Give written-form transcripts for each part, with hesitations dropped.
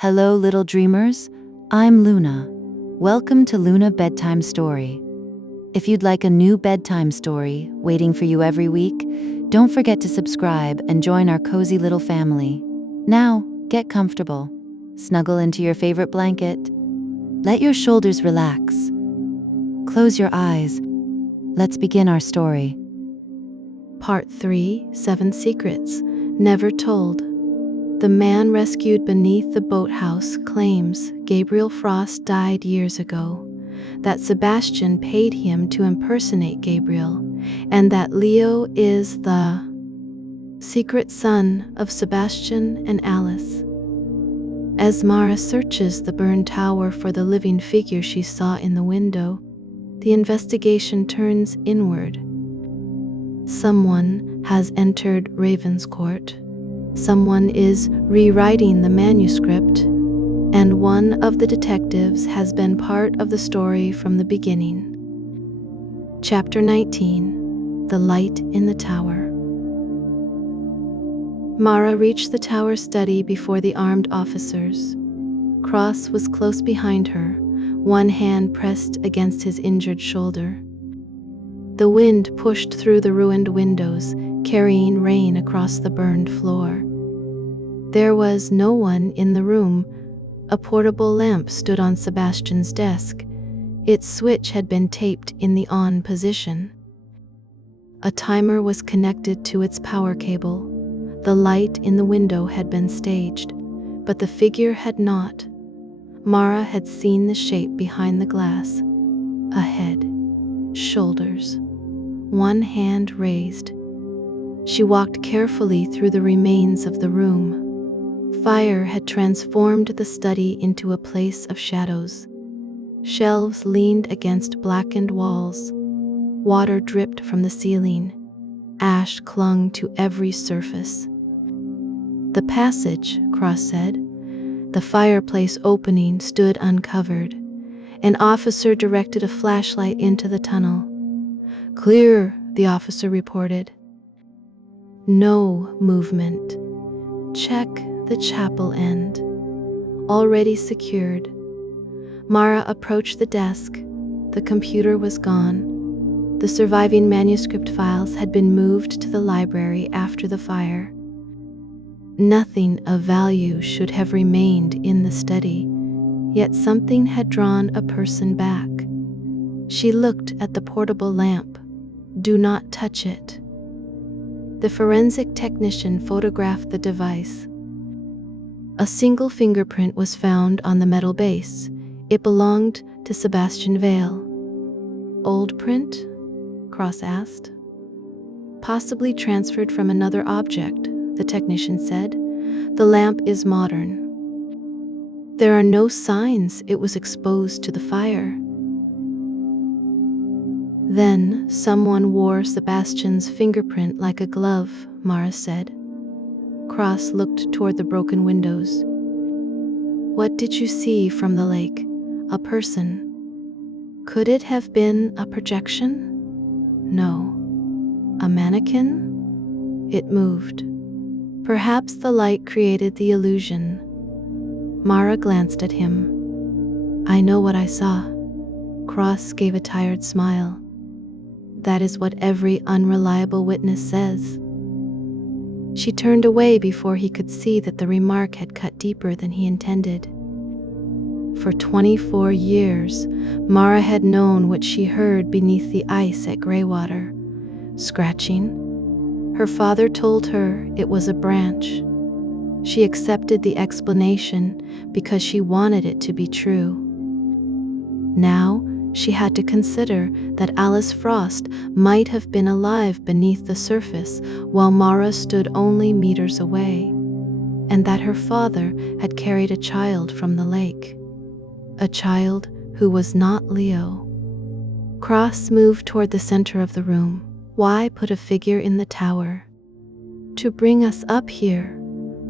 Hello, little dreamers. I'm Luna. Welcome to Luna Bedtime Story. If you'd like a new bedtime story waiting for you every week, don't forget to subscribe and join our cozy little family. Now, get comfortable. Snuggle into your favorite blanket. Let your shoulders relax. Close your eyes. Let's begin our story. Part 3, 7 Secrets Never Told. The man rescued beneath the boathouse claims Gabriel Frost died years ago, that Sebastian paid him to impersonate Gabriel, and that Leo is the secret son of Sebastian and Alice. As Mara searches the burned tower for the living figure she saw in the window, the investigation turns inward. Someone has entered Ravenscourt. Someone is rewriting the manuscript, and one of the detectives has been part of the story from the beginning. Chapter 19, The Light in the Tower. Mara reached the tower study before the armed officers. Cross was close behind her, one hand pressed against his injured shoulder. The wind pushed through the ruined windows, carrying rain across the burned floor. There was no one in the room. A portable lamp stood on Sebastian's desk. Its switch had been taped in the on position. A timer was connected to its power cable. The light in the window had been staged, but the figure had not. Mara had seen the shape behind the glass. A head, shoulders, one hand raised. She walked carefully through the remains of the room. Fire had transformed the study into a place of shadows. Shelves leaned against blackened walls. Water dripped from the ceiling. Ash clung to every surface. The passage, Cross said. The fireplace opening stood uncovered. An officer directed a flashlight into the tunnel. "Clear," the officer reported. No movement. Check the chapel end. Already secured. Mara approached the desk. The computer was gone. The surviving manuscript files had been moved to the library after the fire. Nothing of value should have remained in the study, yet something had drawn a person back. She looked at the portable lamp. "Do not touch it." The forensic technician photographed the device. A single fingerprint was found on the metal base. It belonged to Sebastian Vale. "Old print?" Cross asked. "Possibly transferred from another object," the technician said. "The lamp is modern. There are no signs it was exposed to the fire." "Then someone wore Sebastian's fingerprint like a glove," Mara said. Cross looked toward the broken windows. "What did you see from the lake? A person? Could it have been a projection? No. A mannequin? It moved. Perhaps the light created the illusion." Mara glanced at him. "I know what I saw." Cross gave a tired smile. "That is what every unreliable witness says." She turned away before he could see that the remark had cut deeper than he intended. For 24 years, Mara had known what she heard beneath the ice at Greywater. Scratching. Her father told her it was a branch. She accepted the explanation because she wanted it to be true. Now, she had to consider that Alice Frost might have been alive beneath the surface while Mara stood only meters away, and that her father had carried a child from the lake. A child who was not Leo. Cross moved toward the center of the room. "Why put a figure in the tower?" "To bring us up here.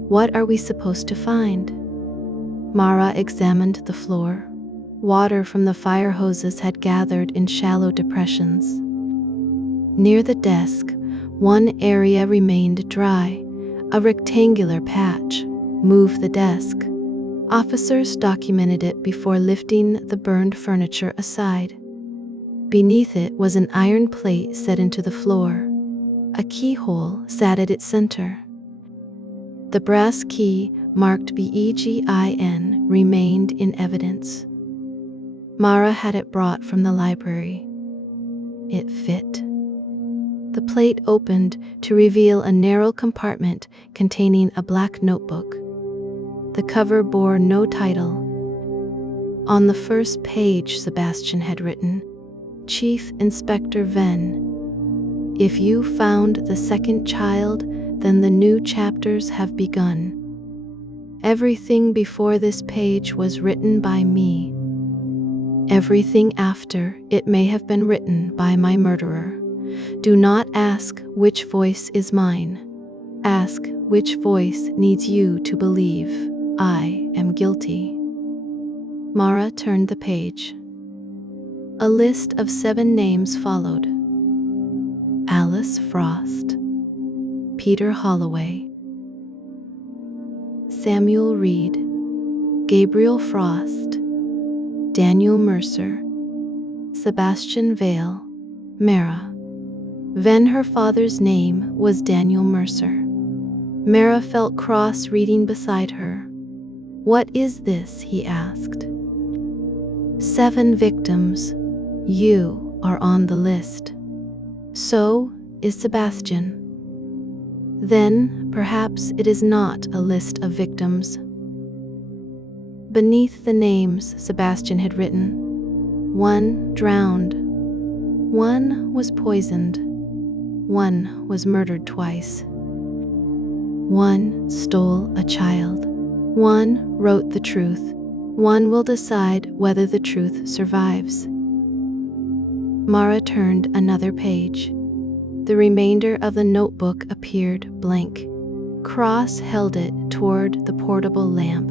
What are we supposed to find?" Mara examined the floor. Water from the fire hoses had gathered in shallow depressions. Near the desk, one area remained dry, a rectangular patch. "Move the desk." Officers documented it before lifting the burned furniture aside. Beneath it was an iron plate set into the floor. A keyhole sat at its center. The brass key, marked BEGIN, remained in evidence. Mara had it brought from the library. It fit. The plate opened to reveal a narrow compartment containing a black notebook. The cover bore no title. On the first page, Sebastian had written, "Chief Inspector Venn. If you found the second child, then the new chapters have begun. Everything before this page was written by me. Everything after it may have been written by my murderer. Do not ask which voice is mine. Ask which voice needs you to believe I am guilty." Mara turned the page. A list of 7 names followed. Alice Frost, Peter Holloway, Samuel Reed, Gabriel Frost, Daniel Mercer, Sebastian Vale, Mara Venn. Her father's name was Daniel Mercer. Mara felt cross reading beside her. "What is this?" he asked. 7 victims. You are on the list. So is Sebastian. Then perhaps it is not a list of victims. Beneath the names Sebastian had written, 1 drowned, 1 was poisoned, 1 was murdered twice, 1 stole a child, 1 wrote the truth, 1 will decide whether the truth survives. Mara turned another page. The remainder of the notebook appeared blank. Cross held it toward the portable lamp.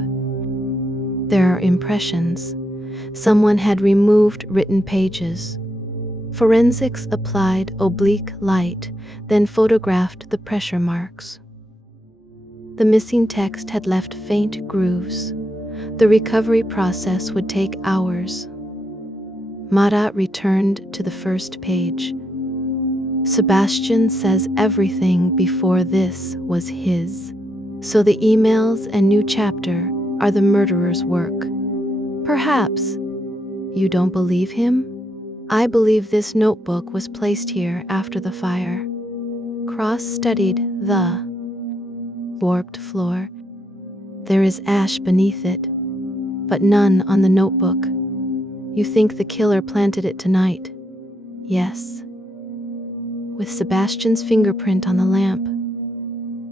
There are impressions. Someone had removed written pages. Forensics applied oblique light, then photographed the pressure marks. The missing text had left faint grooves. The recovery process would take hours. Mara returned to the first page. Sebastian says everything before this was his. So the emails and new chapter are the murderer's work. Perhaps you don't believe him? I believe this notebook was placed here after the fire. Cross studied the warped floor. There is ash beneath it, but none on the notebook. You think the killer planted it tonight? Yes. With Sebastian's fingerprint on the lamp,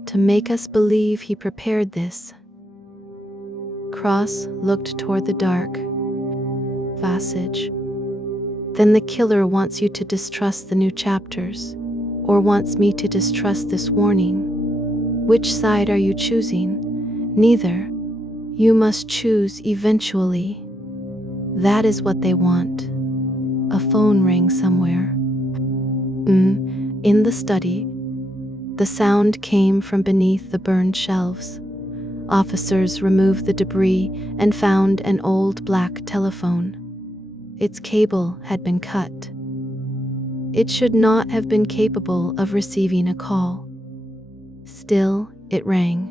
to make us believe he prepared this. Cross looked toward the dark passage. Then the killer wants you to distrust the new chapters, or wants me to distrust this warning. Which side are you choosing? Neither. You must choose eventually. That is what they want. A phone rang somewhere. In the study. The sound came from beneath the burned shelves. Officers removed the debris and found an old black telephone. Its cable had been cut. It should not have been capable of receiving a call. Still, it rang.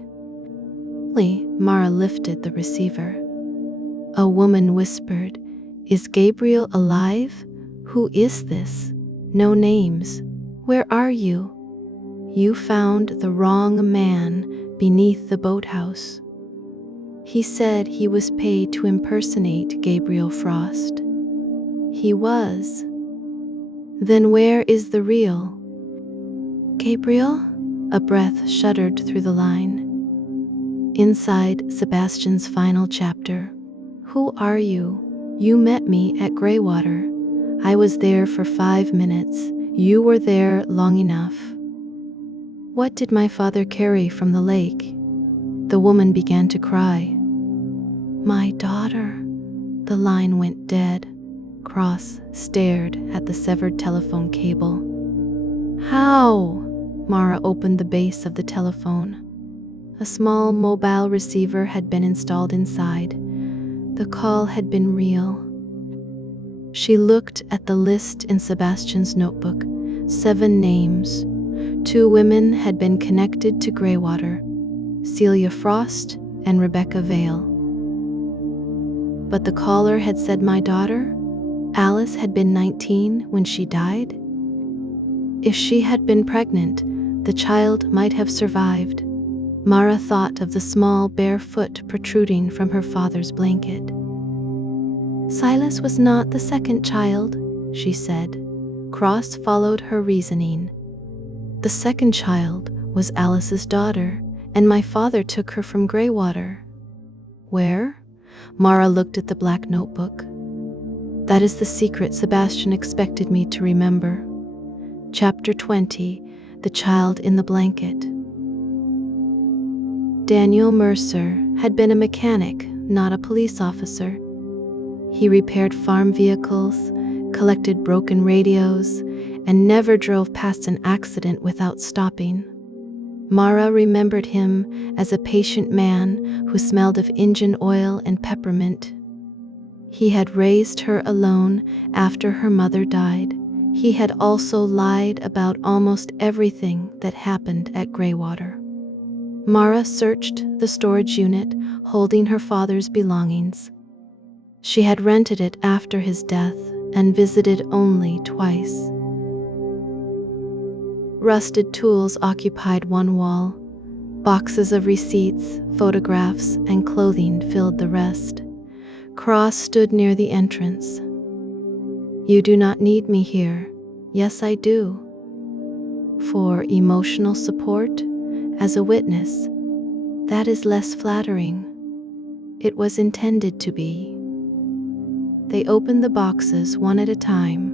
Mara lifted the receiver. A woman whispered, "Is Gabriel alive? Who is this? No names. Where are you? You found the wrong man beneath the boathouse." He said he was paid to impersonate Gabriel Frost. He was. Then where is the real Gabriel? A breath shuddered through the line. Inside Sebastian's final chapter. Who are you? You met me at Greywater. I was there for 5 minutes. You were there long enough. What did my father carry from the lake? The woman began to cry. My daughter. The line went dead. Cross stared at the severed telephone cable. How? Mara opened the base of the telephone. A small mobile receiver had been installed inside. The call had been real. She looked at the list in Sebastian's notebook. 7 names. 2 women had been connected to Greywater, Celia Frost and Rebecca Vale. But the caller had said my daughter, Alice, had been 19 when she died. If she had been pregnant, the child might have survived. Mara thought of the small bare foot protruding from her father's blanket. Silas was not the second child, she said. Cross followed her reasoning. The second child was Alice's daughter, and my father took her from Greywater. Where? Mara looked at the black notebook. That is the secret Sebastian expected me to remember. Chapter 20, The Child in the Blanket. Daniel Mercer had been a mechanic, not a police officer. He repaired farm vehicles, collected broken radios, and never drove past an accident without stopping. Mara remembered him as a patient man who smelled of engine oil and peppermint. He had raised her alone after her mother died. He had also lied about almost everything that happened at Greywater. Mara searched the storage unit, holding her father's belongings. She had rented it after his death and visited only twice. Rusted tools occupied one wall. Boxes of receipts, photographs, and clothing filled the rest. Cross stood near the entrance. You do not need me here. Yes, I do. For emotional support? As a witness? That is less flattering. It was intended to be. They opened the boxes one at a time.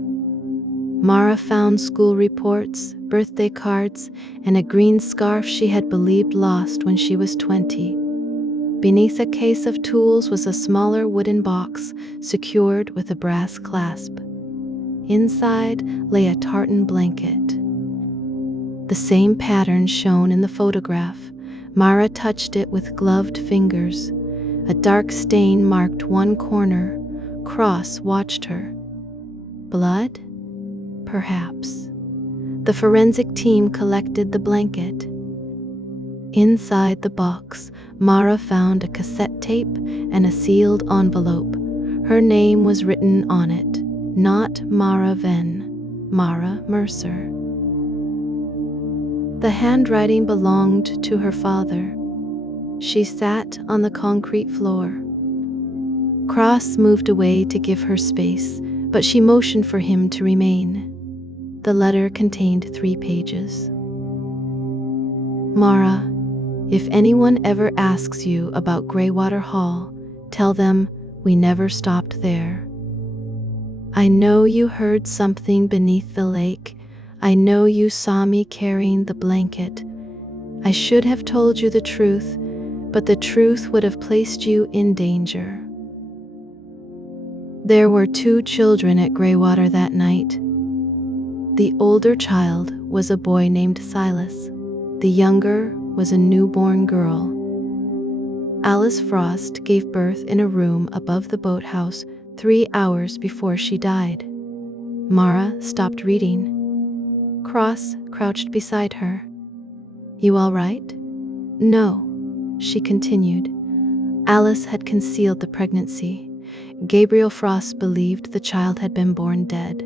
Mara found school reports, birthday cards, and a green scarf she had believed lost when she was 20. Beneath a case of tools was a smaller wooden box secured with a brass clasp. Inside lay a tartan blanket. The same pattern shown in the photograph. Mara touched it with gloved fingers. A dark stain marked one corner. Cross watched her. Blood? Perhaps. The forensic team collected the blanket. Inside the box, Mara found a cassette tape and a sealed envelope. Her name was written on it. Not Mara Venn, Mara Mercer. The handwriting belonged to her father. She sat on the concrete floor. Cross moved away to give her space, but she motioned for him to remain. The letter contained 3 pages. Mara, if anyone ever asks you about Greywater Hall, tell them we never stopped there. I know you heard something beneath the lake. I know you saw me carrying the blanket. I should have told you the truth, but the truth would have placed you in danger. There were 2 children at Greywater that night. The older child was a boy named Silas. The younger was a newborn girl. Alice Frost gave birth in a room above the boathouse 3 hours before she died. Mara stopped reading. Cross crouched beside her. You all right? No, she continued. Alice had concealed the pregnancy. Gabriel Frost believed the child had been born dead.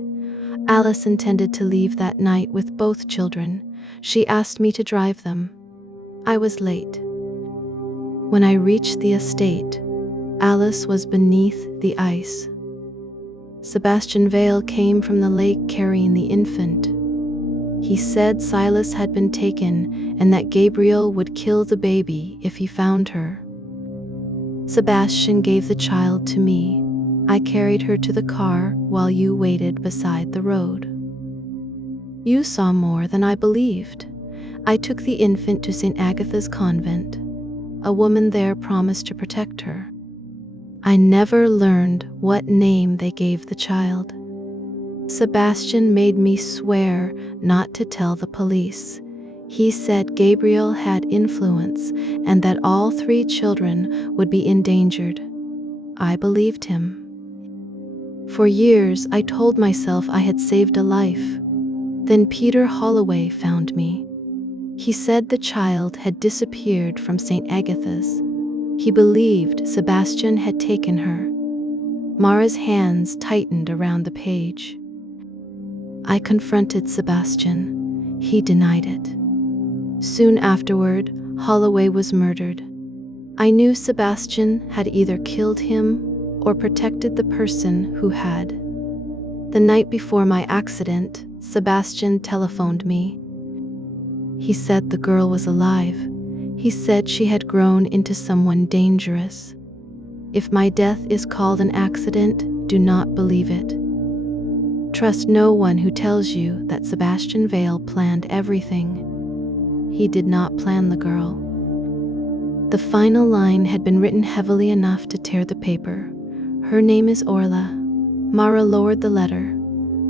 Alice intended to leave that night with both children. She asked me to drive them. I was late. When I reached the estate, Alice was beneath the ice. Sebastian Vale came from the lake carrying the infant. He said Silas had been taken and that Gabriel would kill the baby if he found her. Sebastian gave the child to me. I carried her to the car while you waited beside the road. You saw more than I believed. I took the infant to St. Agatha's convent. A woman there promised to protect her. I never learned what name they gave the child. Sebastian made me swear not to tell the police. He said Gabriel had influence and that all 3 children would be endangered. I believed him. For years, I told myself I had saved a life. Then Peter Holloway found me. He said the child had disappeared from St. Agatha's. He believed Sebastian had taken her. Mara's hands tightened around the page. I confronted Sebastian. He denied it. Soon afterward, Holloway was murdered. I knew Sebastian had either killed him or protected the person who had. The night before my accident, Sebastian telephoned me. He said the girl was alive. He said she had grown into someone dangerous. If my death is called an accident, do not believe it. Trust no one who tells you that Sebastian Vale planned everything. He did not plan the girl. The final line had been written heavily enough to tear the paper. Her name is Orla. Mara lowered the letter.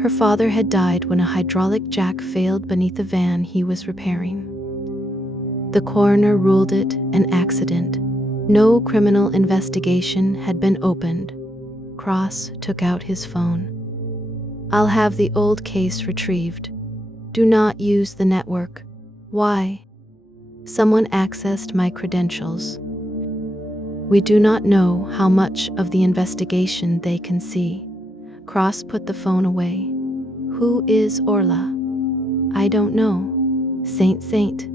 Her father had died when a hydraulic jack failed beneath a van he was repairing. The coroner ruled it an accident. No criminal investigation had been opened. Cross took out his phone. I'll have the old case retrieved. Do not use the network. Why? Someone accessed my credentials. We do not know how much of the investigation they can see. Cross put the phone away. Who is Orla? I don't know. Saint.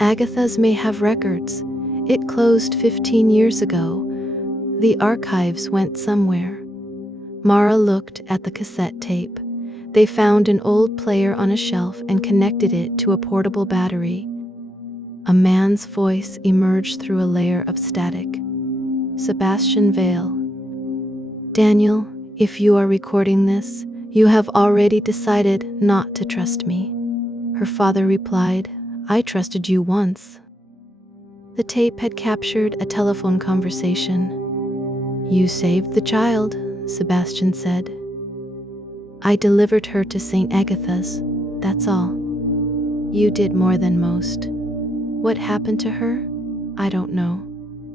Agatha's may have records. It closed 15 years ago. The archives went somewhere. Mara looked at the cassette tape. They found an old player on a shelf and connected it to a portable battery. A man's voice emerged through a layer of static. Sebastian Vale. Daniel, if you are recording this, you have already decided not to trust me. Her father replied, I trusted you once. The tape had captured a telephone conversation. You saved the child, Sebastian said. I delivered her to St. Agatha's, that's all. You did more than most. What happened to her? I don't know.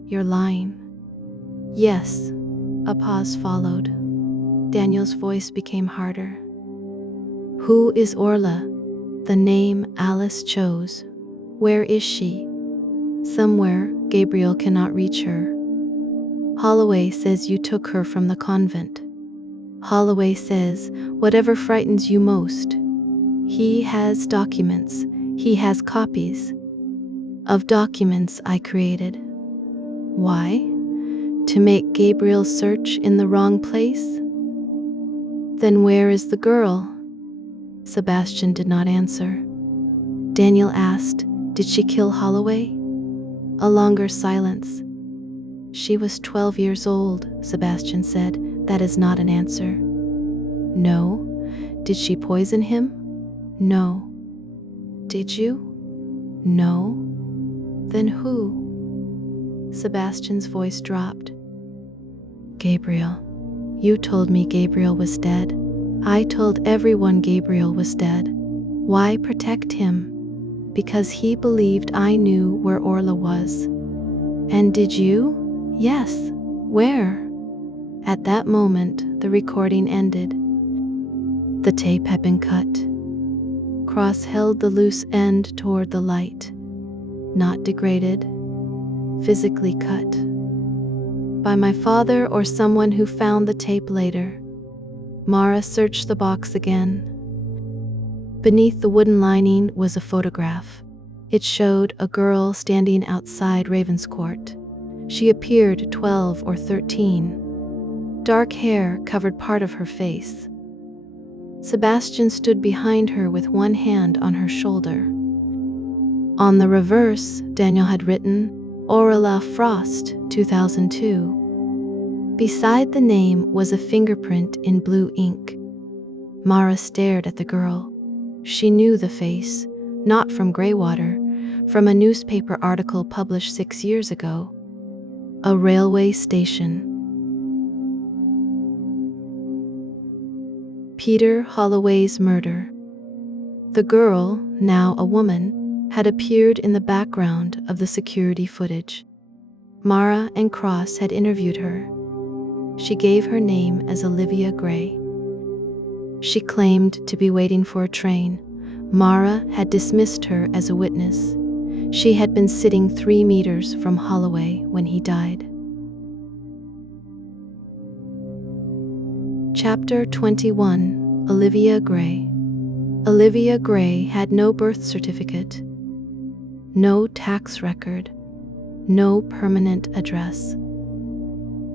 You're lying. Yes. A pause followed. Daniel's voice became harder. Who is Orla? The name Alice chose. Where is she? Somewhere Gabriel cannot reach her. Holloway says you took her from the convent. Holloway says whatever frightens you most. He has documents. He has copies of documents I created. Why? To make Gabriel search in the wrong place? Then where is the girl? Sebastian did not answer. Daniel asked, did she kill Holloway? A longer silence. She was 12 years old, Sebastian said. That is not an answer. No. Did she poison him? No. Did you? No. Then who? Sebastian's voice dropped. Gabriel. You told me Gabriel was dead. I told everyone Gabriel was dead. Why protect him? Because he believed I knew where Orla was. And did you? Yes. Where? At that moment, the recording ended. The tape had been cut. Cross held the loose end toward the light. Not degraded, physically cut. By my father or someone who found the tape later. Mara searched the box again. Beneath the wooden lining was a photograph. It showed a girl standing outside Ravenscourt. She appeared 12 or 13. Dark hair covered part of her face. Sebastian stood behind her with one hand on her shoulder. On the reverse, Daniel had written, Orla Frost, 2002. Beside the name was a fingerprint in blue ink. Mara stared at the girl. She knew the face, not from Greywater, from a newspaper article published 6 years ago. A railway station. Peter Holloway's murder. The girl, now a woman, had appeared in the background of the security footage. Mara and Cross had interviewed her. She gave her name as Olivia Gray. She claimed to be waiting for a train. Mara had dismissed her as a witness. She had been sitting 3 meters from Holloway when he died. Chapter 21. Olivia Gray. Olivia Gray had no birth certificate, no tax record, no permanent address.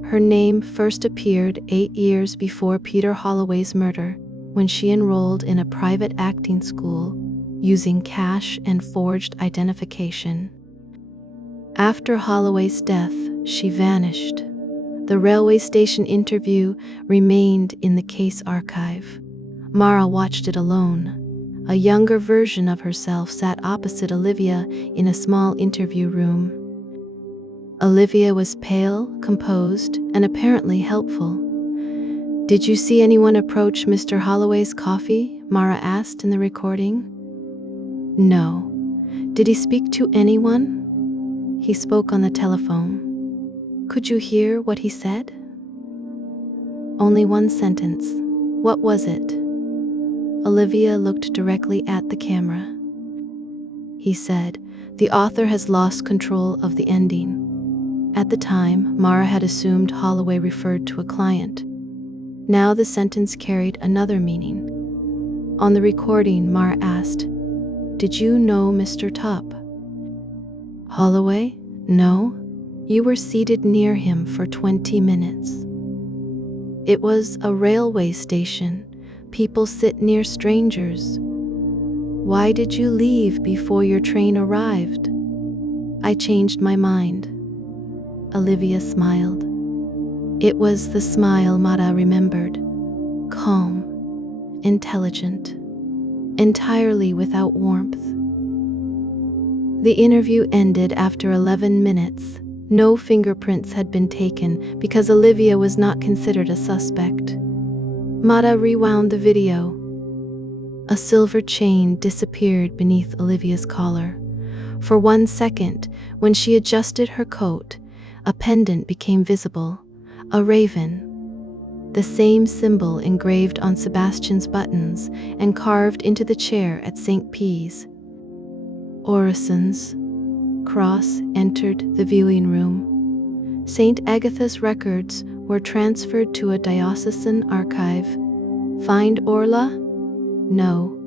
Her name first appeared 8 years before Peter Holloway's murder, when she enrolled in a private acting school using cash and forged identification. After Holloway's death, she vanished. The railway station interview remained in the case archive. Mara watched it alone. A younger version of herself sat opposite Olivia in a small interview room. Olivia was pale, composed, and apparently helpful. "Did you see anyone approach Mr. Holloway's coffee?" Mara asked in the recording. "No." "Did he speak to anyone?" "He spoke on the telephone." "Could you hear what he said?" "Only one sentence." "What was it?" Olivia looked directly at the camera. "He said, 'The author has lost control of the ending.'" At the time, Mara had assumed Holloway referred to a client. Now the sentence carried another meaning. On the recording, Mara asked, "Did you know Mr. Top?" "Holloway? No. You were seated near him for 20 minutes. It was a railway station. People sit near strangers. Why did you leave before your train arrived?" "I changed my mind." Olivia smiled. It was the smile Mara remembered. Calm, intelligent, entirely without warmth. The interview ended after 11 minutes. No fingerprints had been taken because Olivia was not considered a suspect. Mara rewound the video. A silver chain disappeared beneath Olivia's collar. For 1 second, when she adjusted her coat, a pendant became visible. A raven, the same symbol engraved on Sebastian's buttons and carved into the chair at St. P's. Orisons. Cross entered the viewing room. St. Agatha's records were transferred to a diocesan archive. Find Orla? No.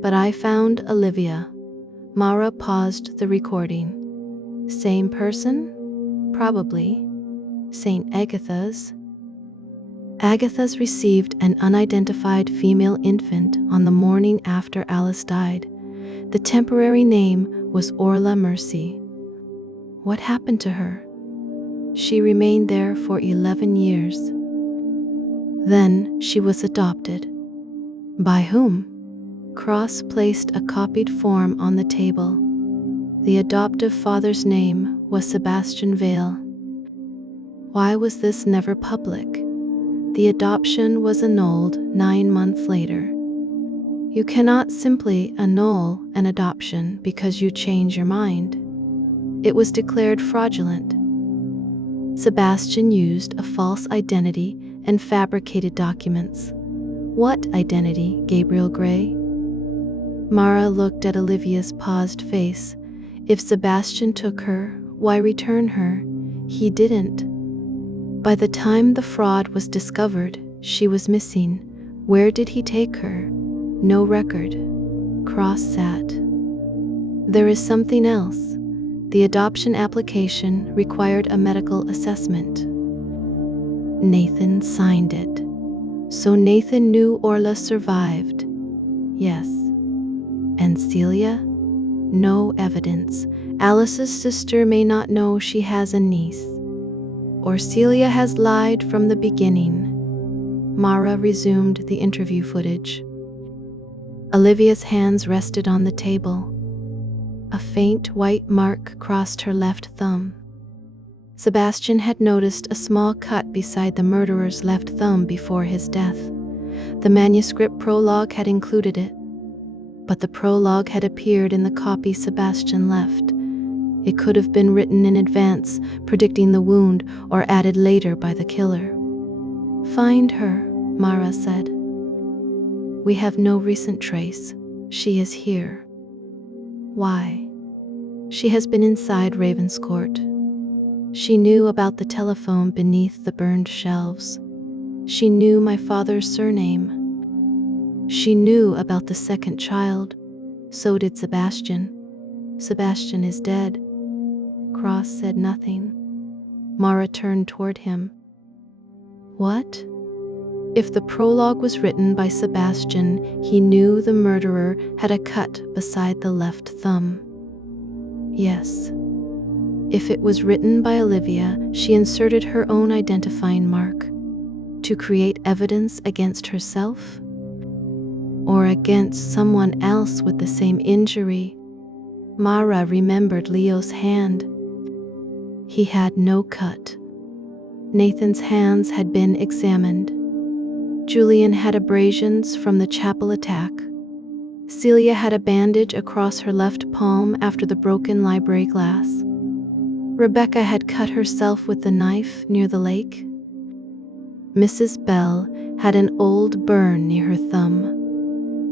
But I found Olivia. Mara paused the recording. Same person? Probably. St. Agatha's. Agatha's received an unidentified female infant on the morning after Alice died. The temporary name was Orla Mercy. What happened to her? She remained there for 11 years. Then she was adopted. By whom? Cross placed a copied form on the table. The adoptive father's name was Sebastian Vale. Why was this never public? The adoption was annulled 9 months later. You cannot simply annul an adoption because you change your mind. It was declared fraudulent. Sebastian used a false identity and fabricated documents. What identity, Gabriel Gray? Mara looked at Olivia's paused face. If Sebastian took her, why return her? He didn't. By the time the fraud was discovered, she was missing. Where did he take her? No record. Cross sat. There is something else. The adoption application required a medical assessment. Nathan signed it. So Nathan knew Orla survived. Yes. And Celia? No evidence. Alice's sister may not know she has a niece. Or Celia has lied from the beginning. Mara resumed the interview footage. Olivia's hands rested on the table. A faint white mark crossed her left thumb. Sebastian had noticed a small cut beside the murderer's left thumb before his death. The manuscript prologue had included it. But the prologue had appeared in the copy Sebastian left. It could have been written in advance, predicting the wound, or added later by the killer. "Find her," Mara said. "We have no recent trace. She is here." "Why?" "She has been inside Ravenscourt. She knew about the telephone beneath the burned shelves. She knew my father's surname. She knew about the second child. So did Sebastian. Sebastian is dead." Cross said nothing. Mara turned toward him. "What?" If the prologue was written by Sebastian, he knew the murderer had a cut beside the left thumb. Yes. If it was written by Olivia, she inserted her own identifying mark to create evidence against herself or against someone else with the same injury. Mara remembered Leo's hand. He had no cut. Nathan's hands had been examined. Julian had abrasions from the chapel attack. Celia had a bandage across her left palm after the broken library glass. Rebecca had cut herself with the knife near the lake. Mrs. Bell had an old burn near her thumb.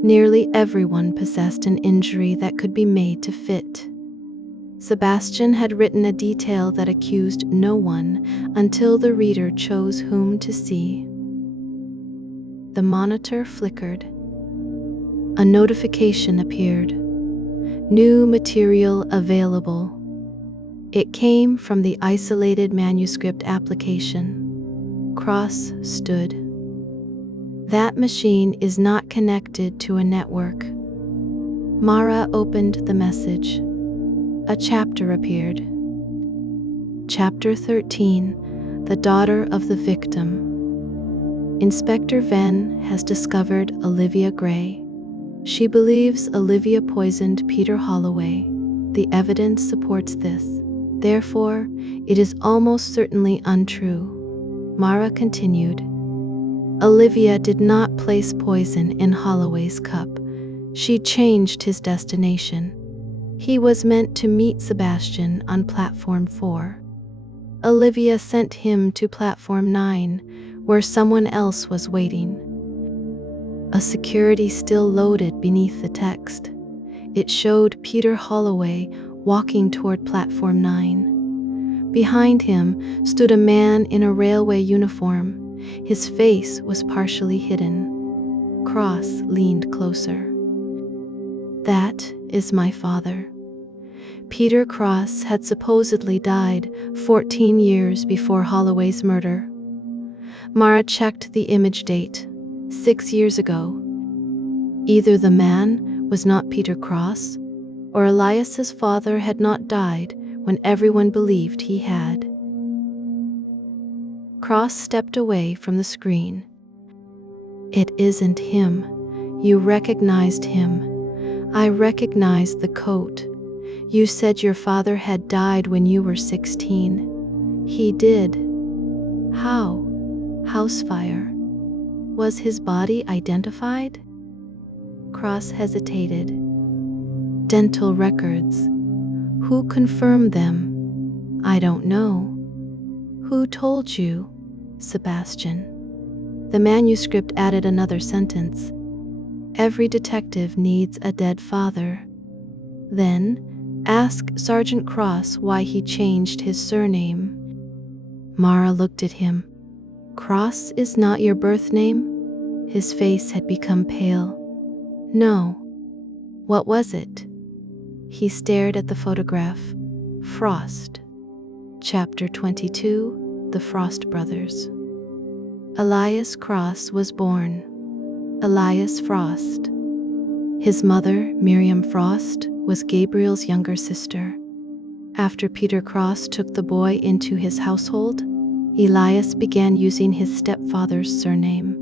Nearly everyone possessed an injury that could be made to fit. Sebastian had written a detail that accused no one until the reader chose whom to see. The monitor flickered. A notification appeared. New material available. It came from the isolated manuscript application. Cross stood. That machine is not connected to a network. Mara opened the message. A chapter appeared. Chapter 13, The Daughter of the Victim. Inspector Venn has discovered Olivia Gray. She believes Olivia poisoned Peter Holloway. The evidence supports this. Therefore, it is almost certainly untrue. Mara continued. Olivia did not place poison in Holloway's cup. She changed his destination. He was meant to meet Sebastian on Platform 4. Olivia sent him to Platform 9, where someone else was waiting. A security still loaded beneath the text. It showed Peter Holloway walking toward Platform 9. Behind him stood a man in a railway uniform. His face was partially hidden. Cross leaned closer. That is my father. Peter Cross had supposedly died 14 years before Holloway's murder. Mara checked the image date, 6 years ago. Either the man was not Peter Cross, or Elias's father had not died when everyone believed he had. Cross stepped away from the screen. It isn't him. You recognized him. I recognized the coat. You said your father had died when you were 16. He did. How? House fire. Was his body identified? Cross hesitated. Dental records. Who confirmed them? I don't know. Who told you? Sebastian. The manuscript added another sentence. Every detective needs a dead father. Then, ask Sergeant Cross why he changed his surname. Mara looked at him. Cross is not your birth name? His face had become pale. No. What was it? He stared at the photograph. Frost. Chapter 22, The Frost Brothers. Elias Cross was born. Elias Frost. His mother, Miriam Frost, was Gabriel's younger sister. After Peter Cross took the boy into his household, Elias began using his stepfather's surname.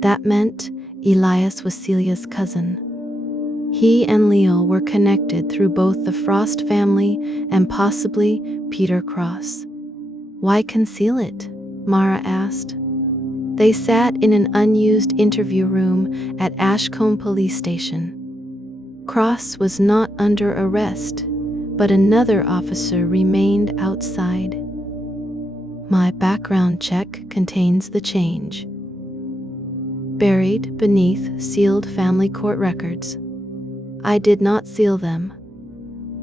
That meant Elias was Celia's cousin. He and Leo were connected through both the Frost family and possibly Peter Cross. Why conceal it? Mara asked. They sat in an unused interview room at Ashcombe Police Station. Cross was not under arrest, but another officer remained outside. My background check contains the change. Buried beneath sealed family court records. I did not seal them.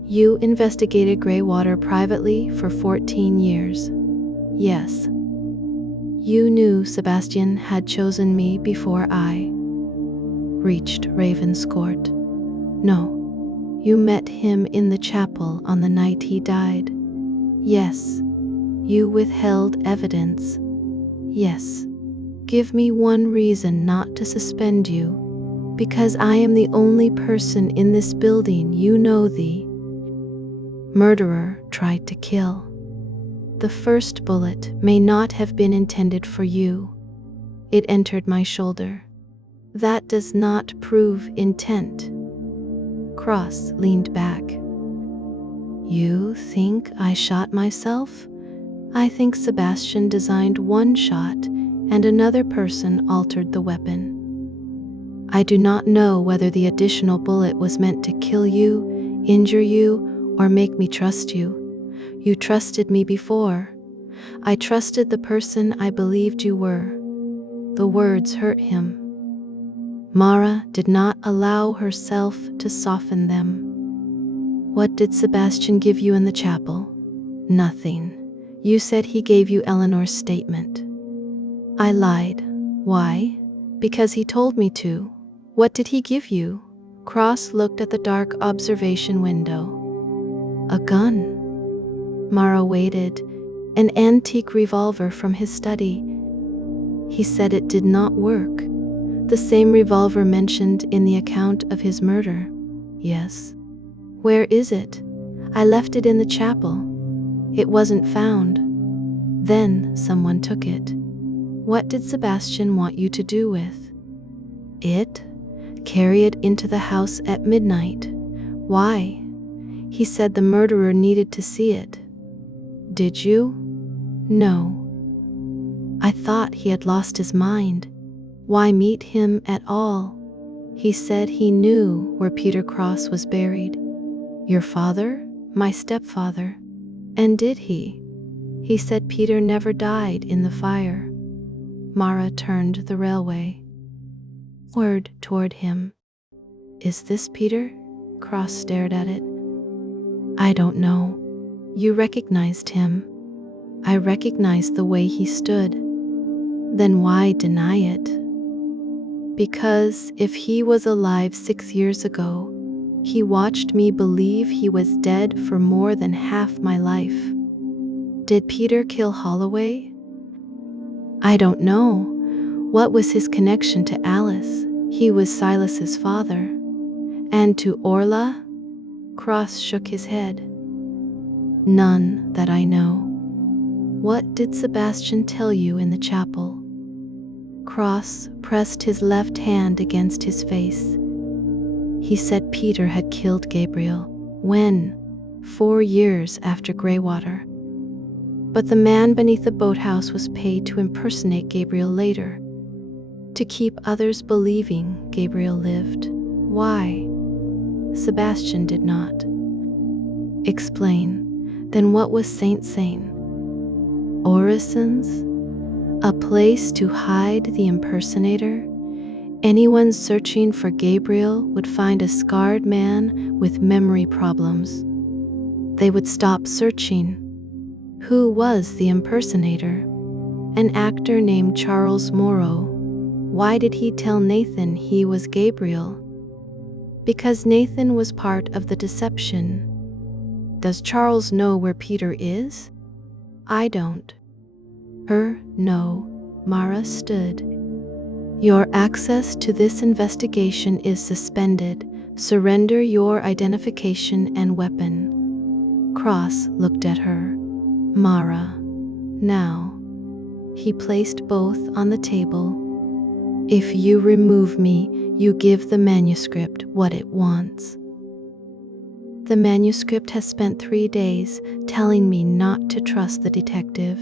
You investigated Greywater privately for 14 years. Yes. You knew Sebastian had chosen me before I reached Raven's court. No. You met him in the chapel on the night he died. Yes. You withheld evidence. Yes. Give me one reason not to suspend you. Because I am the only person in this building you know the murderer tried to kill. The first bullet may not have been intended for you. It entered my shoulder. That does not prove intent. Cross leaned back. You think I shot myself? I think Sebastian designed one shot and another person altered the weapon. I do not know whether the additional bullet was meant to kill you, injure you, or make me trust you. You trusted me before. I trusted the person I believed you were. The words hurt him. Mara did not allow herself to soften them. What did Sebastian give you in the chapel? Nothing. You said he gave you Eleanor's statement. I lied. Why? Because he told me to. What did he give you? Cross looked at the dark observation window. A gun. Mara waited, an antique revolver from his study. He said it did not work. The same revolver mentioned in the account of his murder. Yes. Where is it? I left it in the chapel. It wasn't found. Then someone took it. What did Sebastian want you to do with it? Carry it into the house at midnight. Why? He said the murderer needed to see it. Did you? No. I thought he had lost his mind. Why meet him at all? He said he knew where Peter Cross was buried. Your father? My stepfather. And did he? He said Peter never died in the fire. Mara turned the railway. Word toward him. Is this Peter? Cross stared at it. I don't know. You recognized him. I recognized the way he stood. Then why deny it? Because if he was alive 6 years ago, he watched me believe he was dead for more than half my life. Did Peter kill Holloway? I don't know. What was his connection to Alice? He was Silas's father. And to Orla? Cross shook his head. None that I know. What did Sebastian tell you in the chapel? Cross pressed his left hand against his face. He said Peter had killed Gabriel. When? 4 years after Greywater. But the man beneath the boathouse was paid to impersonate Gabriel later, to keep others believing Gabriel lived. Why? Sebastian did not. Explain. Then what was Saint Sane? Orisons? A place to hide the impersonator? Anyone searching for Gabriel would find a scarred man with memory problems. They would stop searching. Who was the impersonator? An actor named Charles Morrow. Why did he tell Nathan he was Gabriel? Because Nathan was part of the deception. Does Charles know where Peter is? I don't. No. Mara stood. Your access to this investigation is suspended. Surrender your identification and weapon. Cross looked at her. Mara. Now. He placed both on the table. If you remove me, you give the manuscript what it wants. The manuscript has spent 3 days telling me not to trust the detective.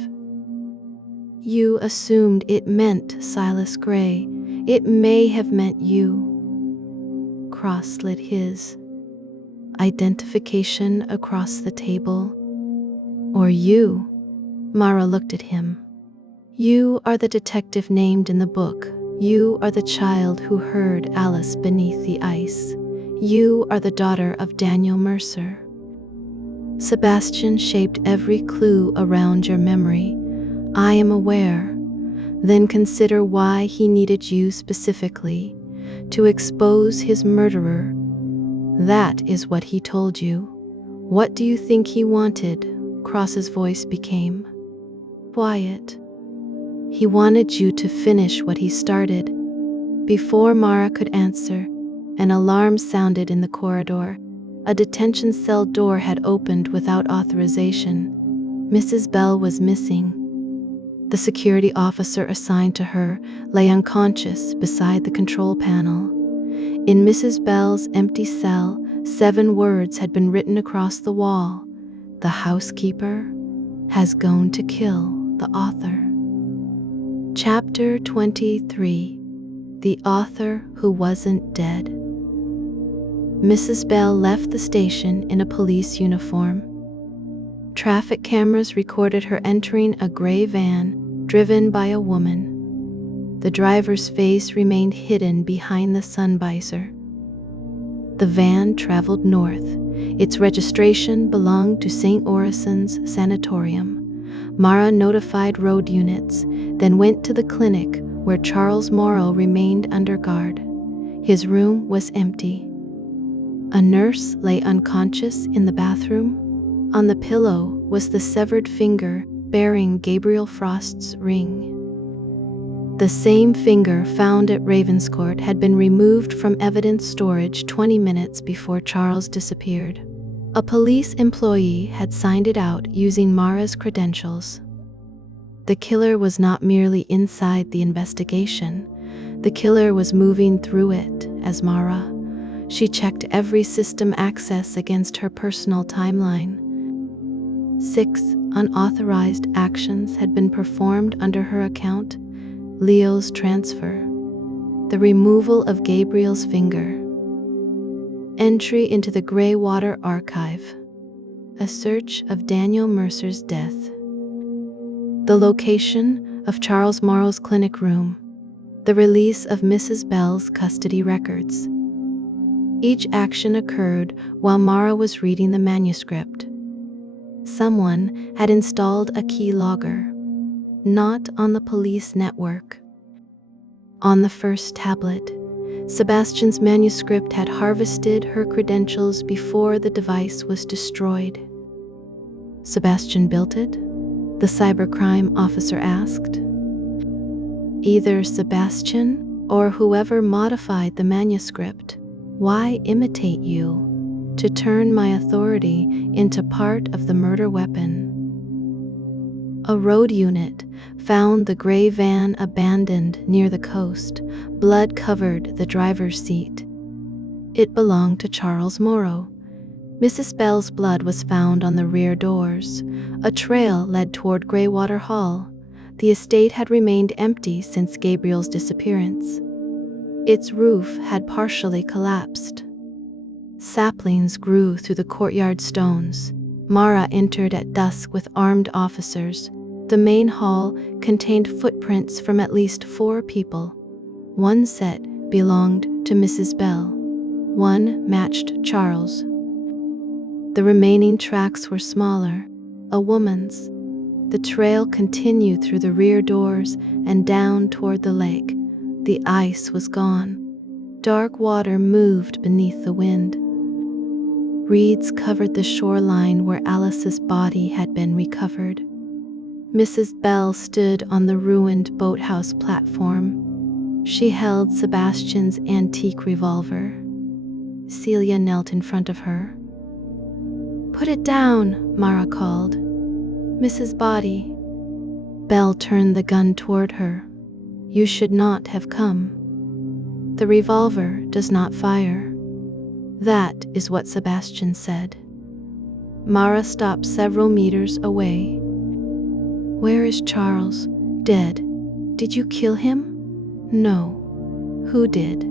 You assumed it meant Silas Gray. It may have meant you. cross lit his. Identification across the table. Or you? Mara looked at him. You are the detective named in the book. You are the child who heard Alice beneath the ice. You are the daughter of Daniel Mercer. Sebastian shaped every clue around your memory. I am aware. Then consider why he needed you specifically, to expose his murderer. That is what he told you. What do you think he wanted? Cross's voice became quiet. He wanted you to finish what he started. Before Mara could answer, an alarm sounded in the corridor. A detention cell door had opened without authorization. Mrs. Bell was missing. The security officer assigned to her lay unconscious beside the control panel. In Mrs. Bell's empty cell, 7 words had been written across the wall. The housekeeper has gone to kill the author. Chapter 23. The Author Who Wasn't Dead. Mrs. Bell left the station in a police uniform. Traffic cameras recorded her entering a gray van driven by a woman. The driver's face remained hidden behind the sun visor. The van traveled north. Its registration belonged to St. Orison's Sanatorium. Mara notified road units, then went to the clinic where Charles Morrow remained under guard. His room was empty. A nurse lay unconscious in the bathroom. On the pillow was the severed finger bearing Gabriel Frost's ring. The same finger found at Ravenscourt had been removed from evidence storage 20 minutes before Charles disappeared. A police employee had signed it out using Mara's credentials. The killer was not merely inside the investigation. The killer was moving through it as Mara. She checked every system access against her personal timeline. 6 unauthorized actions had been performed under her account. Leo's transfer, the removal of Gabriel's finger, entry into the Greywater archive, a search of Daniel Mercer's death, the location of Charles Morrow's clinic room, the release of Mrs. Bell's custody records. Each action occurred while Mara was reading the manuscript. Someone had installed a keylogger, not on the police network. On the first tablet, Sebastian's manuscript had harvested her credentials before the device was destroyed. Sebastian built it? The cybercrime officer asked. Either Sebastian or whoever modified the manuscript. Why imitate you? To turn my authority into part of the murder weapon. A road unit found the gray van abandoned near the coast. Blood covered the driver's seat. It belonged to Charles Morrow. Mrs. Bell's blood was found on the rear doors. A trail led toward Greywater Hall. The estate had remained empty since Gabriel's disappearance. Its roof had partially collapsed. Saplings grew through the courtyard stones. Mara entered at dusk with armed officers. The main hall contained footprints from at least 4 people. One set belonged to Mrs. Bell. One matched Charles. The remaining tracks were smaller, a woman's. The trail continued through the rear doors and down toward the lake. The ice was gone. Dark water moved beneath the wind. Reeds covered the shoreline where Alice's body had been recovered. Mrs. Bell stood on the ruined boathouse platform. She held Sebastian's antique revolver. Celia knelt in front of her. "Put it down," Mara called. "Mrs. Body." Bell turned the gun toward her. "You should not have come. The revolver does not fire." That is what Sebastian said. Mara stopped several meters away. "Where is Charles? Dead. Did you kill him?" "No." "Who did?"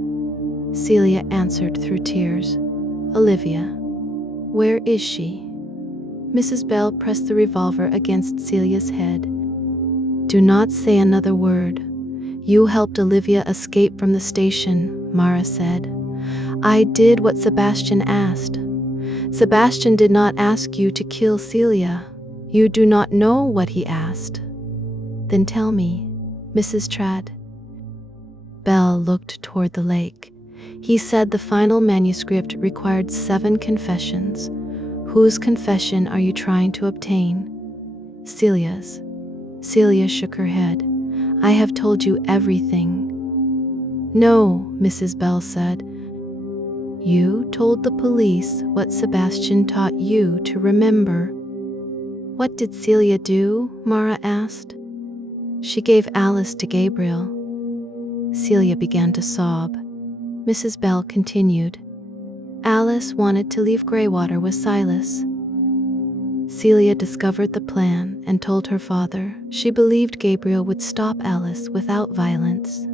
Celia answered through tears. Olivia. Where is she? Mrs. Bell pressed the revolver against Celia's head. Do not say another word. You helped Olivia escape from the station, Mara said. I did what Sebastian asked. Sebastian did not ask you to kill Celia. You do not know what he asked. Then tell me, Mrs. Tradd. Bell looked toward the lake. He said the final manuscript required 7 confessions. Whose confession are you trying to obtain? Celia's. Celia shook her head. I have told you everything. No, Mrs. Bell said. You told the police what Sebastian taught you to remember. What did Celia do? Mara asked. She gave Alice to Gabriel. Celia began to sob. Mrs. Bell continued. Alice wanted to leave Greywater with Silas. Celia discovered the plan and told her father she believed Gabriel would stop Alice without violence.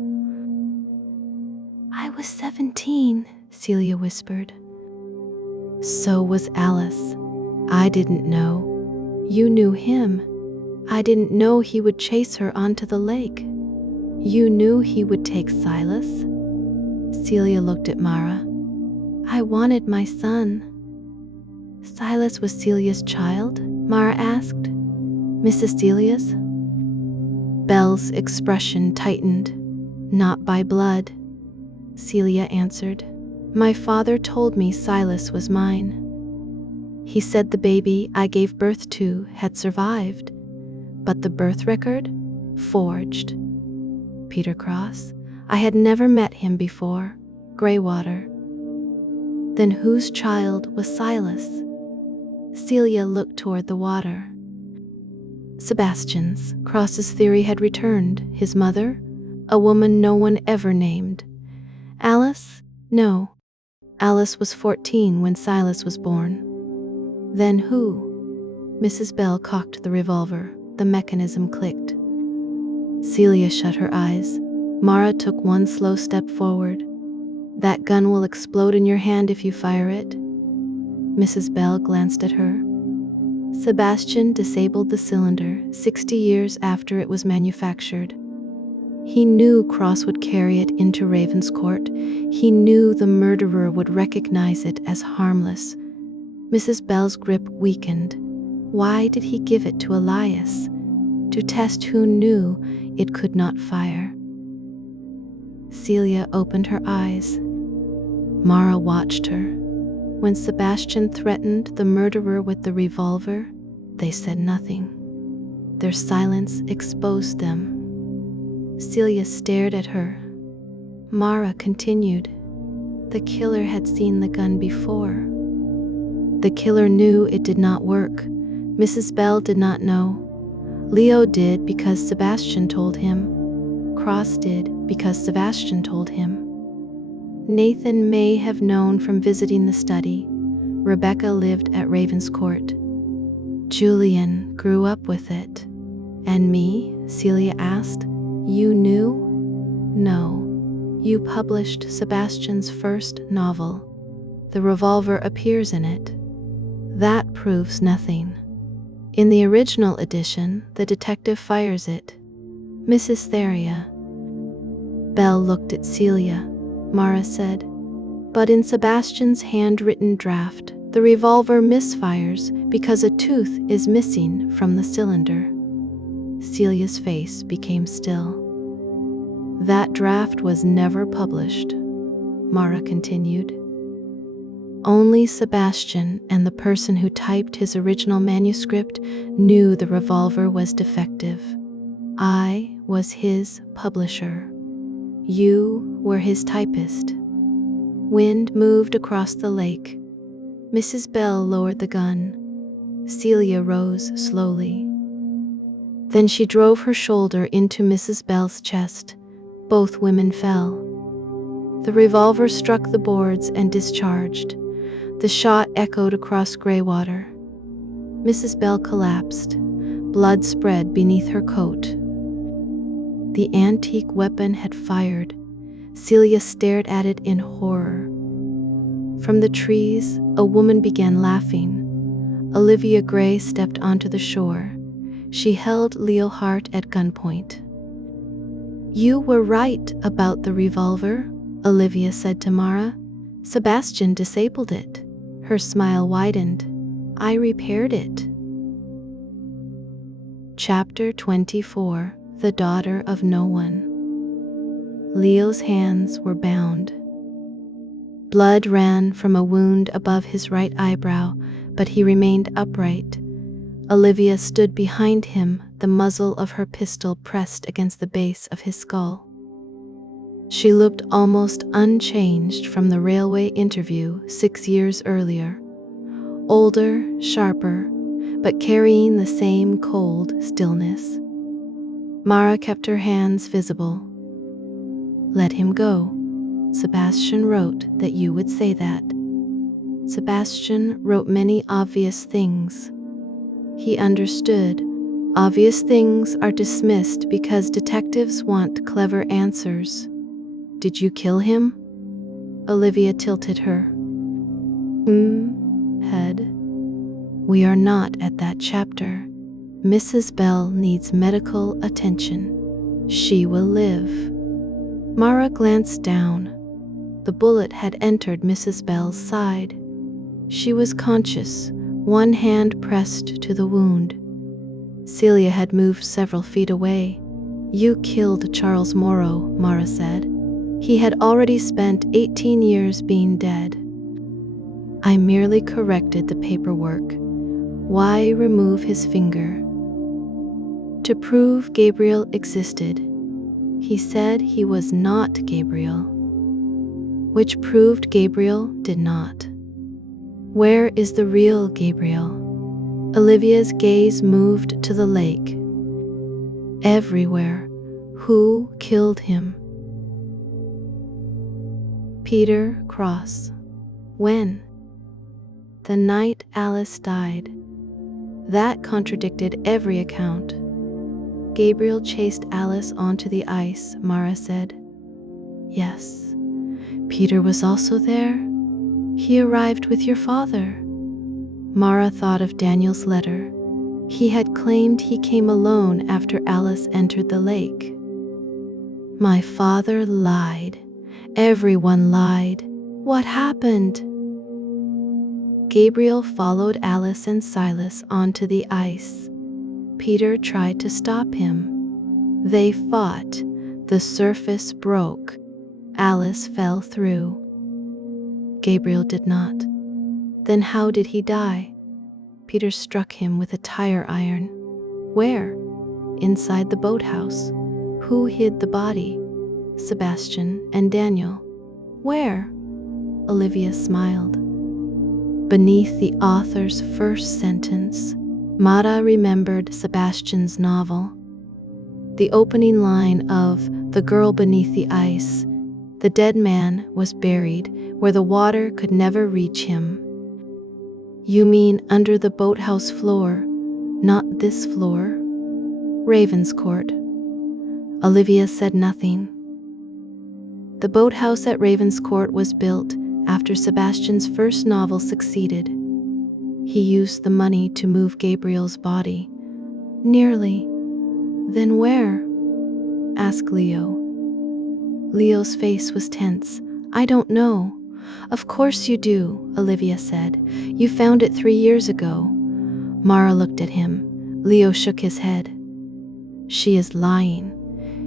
I was 17, Celia whispered. So was Alice. I didn't know. You knew him. I didn't know he would chase her onto the lake. You knew he would take Silas? Celia looked at Mara. I wanted my son. Silas was Celia's child? Mara asked. Mrs. Celia's? Bell's expression tightened. Not by blood. Celia answered. My father told me Silas was mine. He said the baby I gave birth to had survived, but the birth record? Forged. Peter Cross? I had never met him before. Greywater. Then whose child was Silas? Celia looked toward the water. Sebastian's. Cross's theory had returned. His mother? A woman no one ever named. Alice? No. Alice was 14 when Silas was born. Then who? Mrs. Bell cocked the revolver. The mechanism clicked. Celia shut her eyes. Mara took one slow step forward. That gun will explode in your hand if you fire it. Mrs. Bell glanced at her. Sebastian disabled the cylinder 60 years after it was manufactured. He knew Cross would carry it into Ravenscourt. He knew the murderer would recognize it as harmless. Mrs. Bell's grip weakened. Why did he give it to Elias? To test who knew it could not fire. Celia opened her eyes. Mara watched her. When Sebastian threatened the murderer with the revolver, they said nothing. Their silence exposed them. Celia stared at her. Mara continued. The killer had seen the gun before. The killer knew it did not work. Mrs. Bell did not know. Leo did because Sebastian told him. Cross did because Sebastian told him. Nathan may have known from visiting the study. Rebecca lived at Ravenscourt. Julian grew up with it. And me? Celia asked. You knew? No. You published Sebastian's first novel. The revolver appears in it. That proves nothing. In the original edition, the detective fires it. Mrs. Theria. Bell looked at Celia. Mara said, but in Sebastian's handwritten draft, the revolver misfires because a tooth is missing from the cylinder. Celia's face became still. That draft was never published, Mara continued. Only Sebastian and the person who typed his original manuscript knew the revolver was defective. I was his publisher. You were his typist. Wind moved across the lake. Mrs. Bell lowered the gun. Celia rose slowly. Then she drove her shoulder into Mrs. Bell's chest. Both women fell. The revolver struck the boards and discharged. The shot echoed across Greywater. Mrs. Bell collapsed. Blood spread beneath her coat. The antique weapon had fired. Celia stared at it in horror. From the trees, a woman began laughing. Olivia Gray stepped onto the shore. She held Leo Hart at gunpoint. "You were right about the revolver," Olivia said to Mara. "Sebastian disabled it." Her smile widened. "I repaired it." Chapter 24. The Daughter of No One. Leo's hands were bound. Blood ran from a wound above his right eyebrow, but he remained upright. Olivia stood behind him, the muzzle of her pistol pressed against the base of his skull. She looked almost unchanged from the railway interview 6 years earlier. Older, sharper, but carrying the same cold stillness. Mara kept her hands visible. "Let him go. Sebastian wrote that you would say that." Sebastian wrote many obvious things. He understood. Obvious things are dismissed because detectives want clever answers. "Did you kill him?" Olivia tilted her head. "We are not at that chapter. Mrs. Bell needs medical attention. She will live." Mara glanced down. The bullet had entered Mrs. Bell's side. She was conscious, one hand pressed to the wound. Celia had moved several feet away. "You killed Charles Morrow," Mara said. "He had already spent 18 years being dead." "I merely corrected the paperwork. Why remove his finger?" "To prove Gabriel existed. He said he was not Gabriel." "Which proved Gabriel did not. Where is the real Gabriel?" Olivia's gaze moved to the lake. "Everywhere. Who killed him?" "Peter Cross." "When?" "The night Alice died." That contradicted every account. "Gabriel chased Alice onto the ice," Mara said. "Yes. Peter was also there? He arrived with your father." Mara thought of Daniel's letter. He had claimed he came alone after Alice entered the lake. "My father lied. Everyone lied. What happened?" "Gabriel followed Alice and Silas onto the ice. Peter tried to stop him. They fought. The surface broke. Alice fell through. Gabriel did not." "Then how did he die?" "Peter struck him with a tire iron." "Where?" "Inside the boathouse." "Who hid the body?" "Sebastian and Daniel." "Where?" Olivia smiled. Beneath the author's first sentence, Mara remembered Sebastian's novel. The opening line of "The Girl Beneath the Ice," the dead man was buried where the water could never reach him. "You mean under the boathouse floor, not this floor?" "Ravenscourt." Olivia said nothing. The boathouse at Ravenscourt was built after Sebastian's first novel succeeded. He used the money to move Gabriel's body. "Nearly." "Then where?" asked Leo. Leo's face was tense. "I don't know." "Of course you do," Olivia said. "You found it 3 years ago." Mara looked at him. Leo shook his head. "She is lying.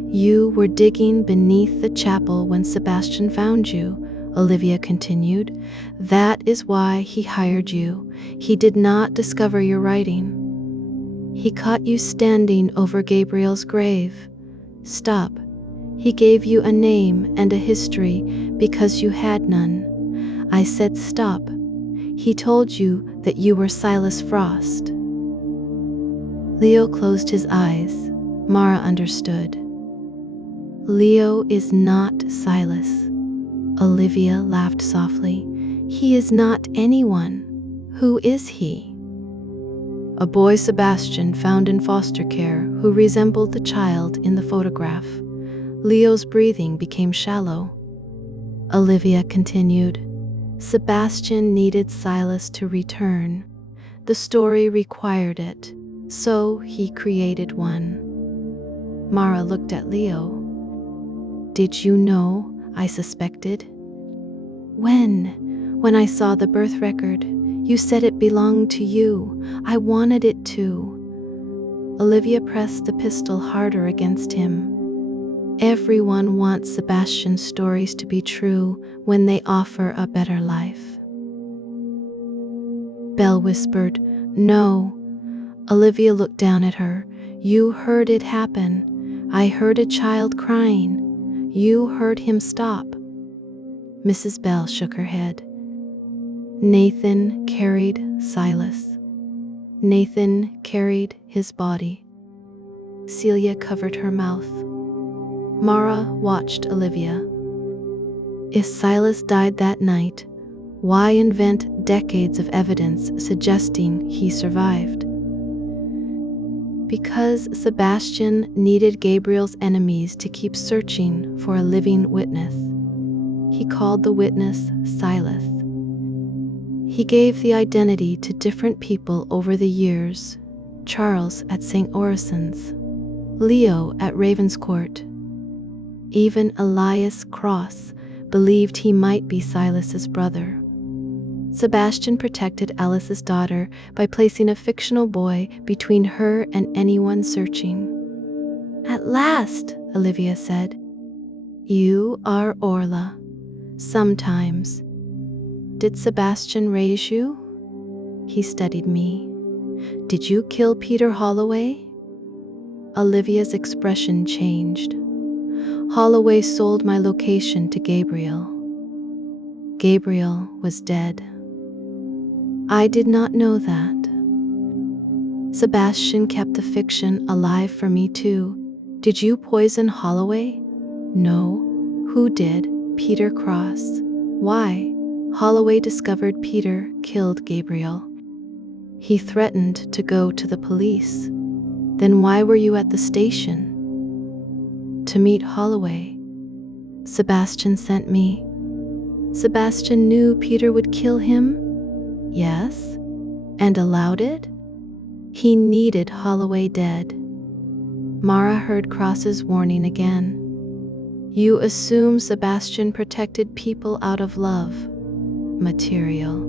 You were digging beneath the chapel when Sebastian found you," Olivia continued. "That is why he hired you. He did not discover your writing. He caught you standing over Gabriel's grave. Stop. He gave you a name and a history because you had none. I said stop. He told you that you were Silas Frost." Leo closed his eyes. Mara understood. "Leo is not Silas." Olivia laughed softly. "He is not anyone. Who is he?" "A boy Sebastian found in foster care who resembled the child in the photograph." Leo's breathing became shallow. Olivia continued. Sebastian needed Silas to return. The story required it, so he created one. Mara looked at Leo. Did you know I suspected? When I saw the birth record, you said it belonged to you. I wanted it to. Olivia pressed the pistol harder against him. Everyone wants Sebastian's stories to be true when they offer a better life. Belle whispered, No. Olivia looked down at her. You heard it happen. I heard a child crying. You heard him stop. Mrs. Bell shook her head. Nathan carried Silas. Nathan carried his body. Celia covered her mouth. Mara watched Olivia. If Silas died that night, why invent decades of evidence suggesting he survived? Because Sebastian needed Gabriel's enemies to keep searching for a living witness. He called the witness Silas. He gave the identity to different people over the years: Charles at St. Orison's, Leo at Ravenscourt. Even Elias Cross believed he might be Silas's brother. Sebastian protected Alice's daughter by placing a fictional boy between her and anyone searching. At last, Olivia said. You are Orla. Sometimes. Did Sebastian raise you? He studied me. Did you kill Peter Holloway? Olivia's expression changed. Holloway sold my location to Gabriel. Gabriel was dead. I did not know that. Sebastian kept the fiction alive for me too. Did you poison Holloway? No. Who did? Peter Cross. Why? Holloway discovered Peter killed Gabriel. He threatened to go to the police. Then why were you at the station? To meet Holloway. Sebastian sent me. Sebastian knew Peter would kill him? Yes. And allowed it? He needed Holloway dead. Mara heard Cross's warning again. You assume Sebastian protected people out of love. Material.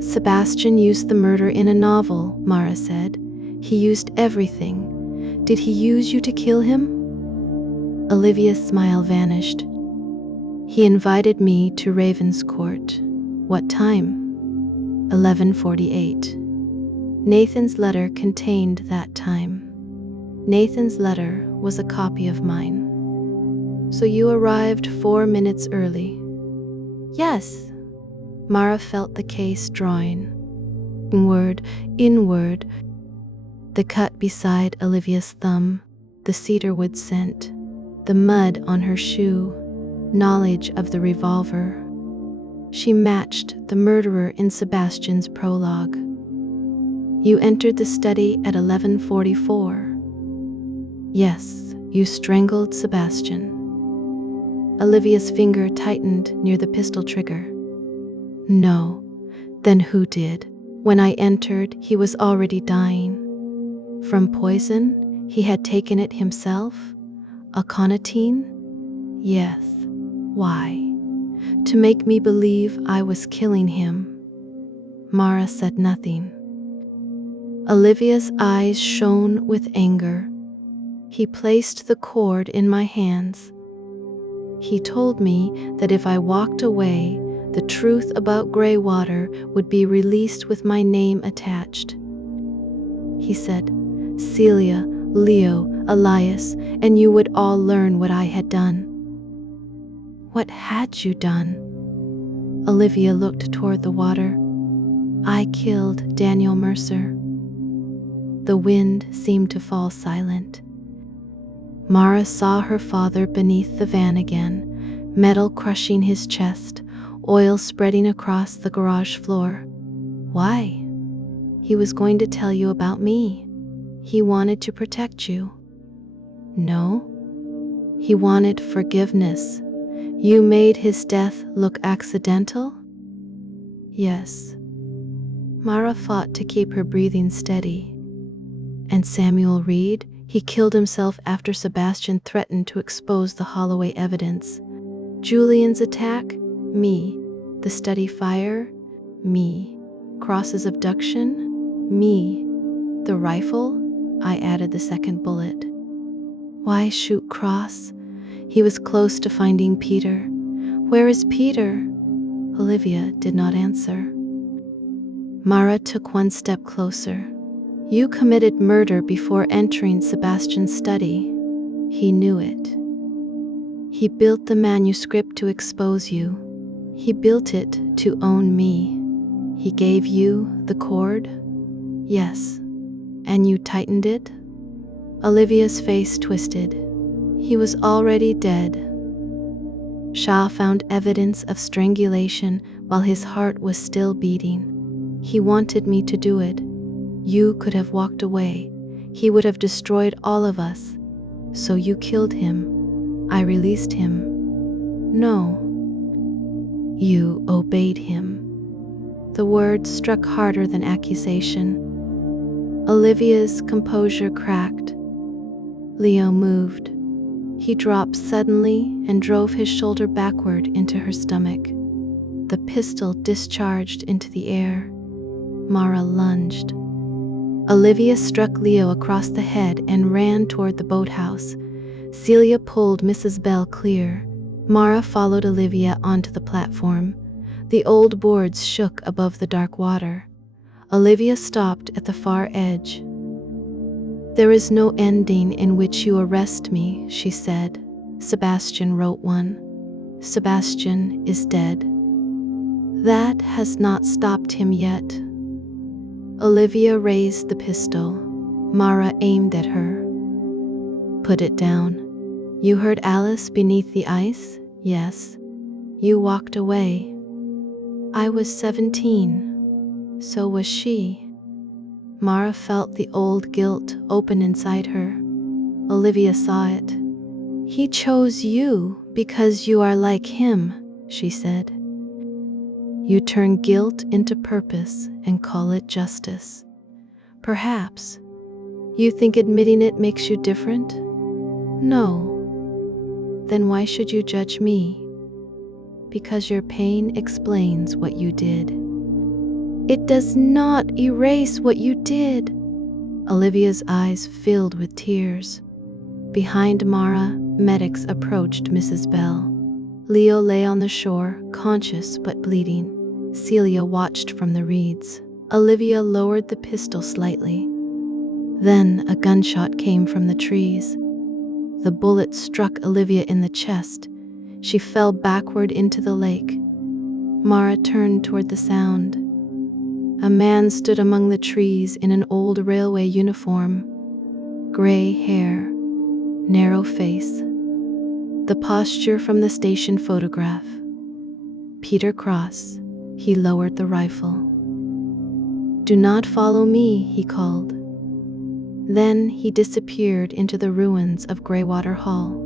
Sebastian used the murder in a novel, Mara said. He used everything. Did he use you to kill him? Olivia's smile vanished. He invited me to Ravenscourt. What time? 11:48. Nathan's letter contained that time. Nathan's letter was a copy of mine. So you arrived 4 minutes early. Yes. Mara felt the case drawing. Inward. The cut beside Olivia's thumb, the cedarwood scent, the mud on her shoe, knowledge of the revolver. She matched the murderer in Sebastian's prologue. You entered the study at 11:44. Yes, you strangled Sebastian. Olivia's finger tightened near the pistol trigger. No. Then who did? When I entered, he was already dying. From poison? He had taken it himself? Aconitine? Yes. Why? To make me believe I was killing him. Mara said nothing. Olivia's eyes shone with anger. He placed the cord in my hands. He told me that if I walked away, the truth about Greywater would be released with my name attached. He said, Celia, Leo, Elias, and you would all learn what I had done. What had you done? Olivia looked toward the water. I killed Daniel Mercer. The wind seemed to fall silent. Mara saw her father beneath the van again, metal crushing his chest, oil spreading across the garage floor. Why? He was going to tell you about me. He wanted to protect you. No? He wanted forgiveness. You made his death look accidental? Yes. Mara fought to keep her breathing steady. And Samuel Reed, he killed himself after Sebastian threatened to expose the Holloway evidence. Julian's attack? Me. The study fire? Me. Cross's abduction? Me. The rifle? I added the second bullet. Why shoot Cross? He was close to finding Peter. Where is Peter? Olivia did not answer. Mara took one step closer. You committed murder before entering Sebastian's study. He knew it. He built the manuscript to expose you. He built it to own me. He gave you the cord? Yes. And you tightened it? Olivia's face twisted. He was already dead. Shah found evidence of strangulation while his heart was still beating. He wanted me to do it. You could have walked away. He would have destroyed all of us. So you killed him. I released him. No. You obeyed him. The word struck harder than accusation. Olivia's composure cracked. Leo moved. He dropped suddenly and drove his shoulder backward into her stomach. The pistol discharged into the air. Mara lunged. Olivia struck Leo across the head and ran toward the boathouse. Celia pulled Mrs. Bell clear. Mara followed Olivia onto the platform. The old boards shook above the dark water. Olivia stopped at the far edge. There is no ending in which you arrest me, she said. Sebastian wrote one. Sebastian is dead. That has not stopped him yet. Olivia raised the pistol. Mara aimed at her. Put it down. You heard Alice beneath the ice? Yes. You walked away. I was 17. So was she. Mara felt the old guilt open inside her. Olivia saw it. He chose you because you are like him, she said. You turn guilt into purpose and call it justice. Perhaps. You think admitting it makes you different? No. Then why should you judge me? Because your pain explains what you did. It does not erase what you did. Olivia's eyes filled with tears. Behind Mara, medics approached Mrs. Bell. Leo lay on the shore, conscious but bleeding. Celia watched from the reeds. Olivia lowered the pistol slightly. Then a gunshot came from the trees. The bullet struck Olivia in the chest. She fell backward into the lake. Mara turned toward the sound. A man stood among the trees in an old railway uniform. Gray hair, narrow face. The posture from the station photograph. Peter Cross. He lowered the rifle. Do not follow me, he called. Then he disappeared into the ruins of Greywater Hall.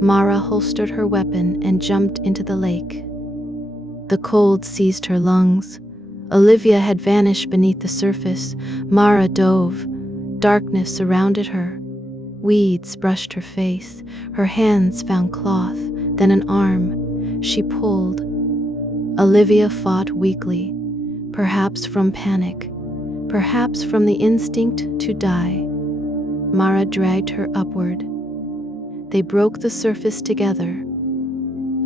Mara holstered her weapon and jumped into the lake. The cold seized her lungs. Olivia had vanished beneath the surface. Mara dove. Darkness surrounded her. Weeds brushed her face. Her hands found cloth, then an arm. She pulled. Olivia fought weakly, perhaps from panic, perhaps from the instinct to die. Mara dragged her upward. They broke the surface together.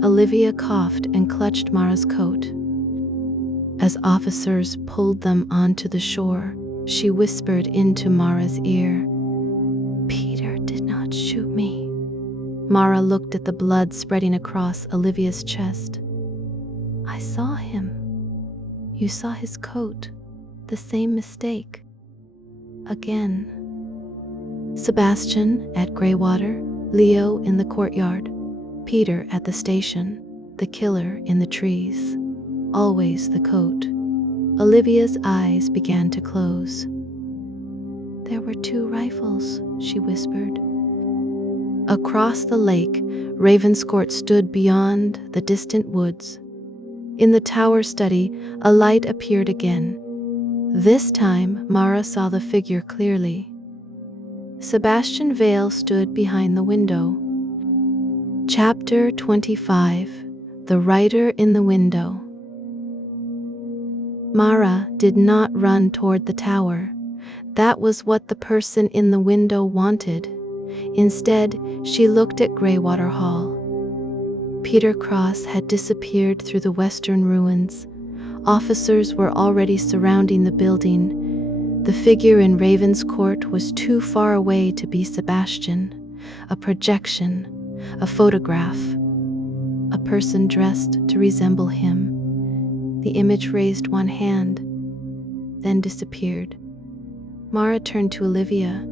Olivia coughed and clutched Mara's coat. As officers pulled them onto the shore, she whispered into Mara's ear, Peter did not shoot me. Mara looked at the blood spreading across Olivia's chest. I saw him. You saw his coat. The same mistake. Again. Sebastian at Greywater, Leo in the courtyard, Peter at the station, the killer in the trees. Always the coat. Olivia's eyes began to close. There were 2 rifles, she whispered. Across the lake, Ravenscourt stood beyond the distant woods. In the tower study, a light appeared again. This time, Mara saw the figure clearly. Sebastian Vale stood behind the window. Chapter 25: The Writer in the Window. Mara did not run toward the tower. That was what the person in the window wanted. Instead, she looked at Greywater Hall. Peter Cross had disappeared through the western ruins. Officers were already surrounding the building. The figure in Ravenscourt was too far away to be Sebastian. A projection, a photograph, a person dressed to resemble him. The image raised one hand, then disappeared. Mara turned to Olivia.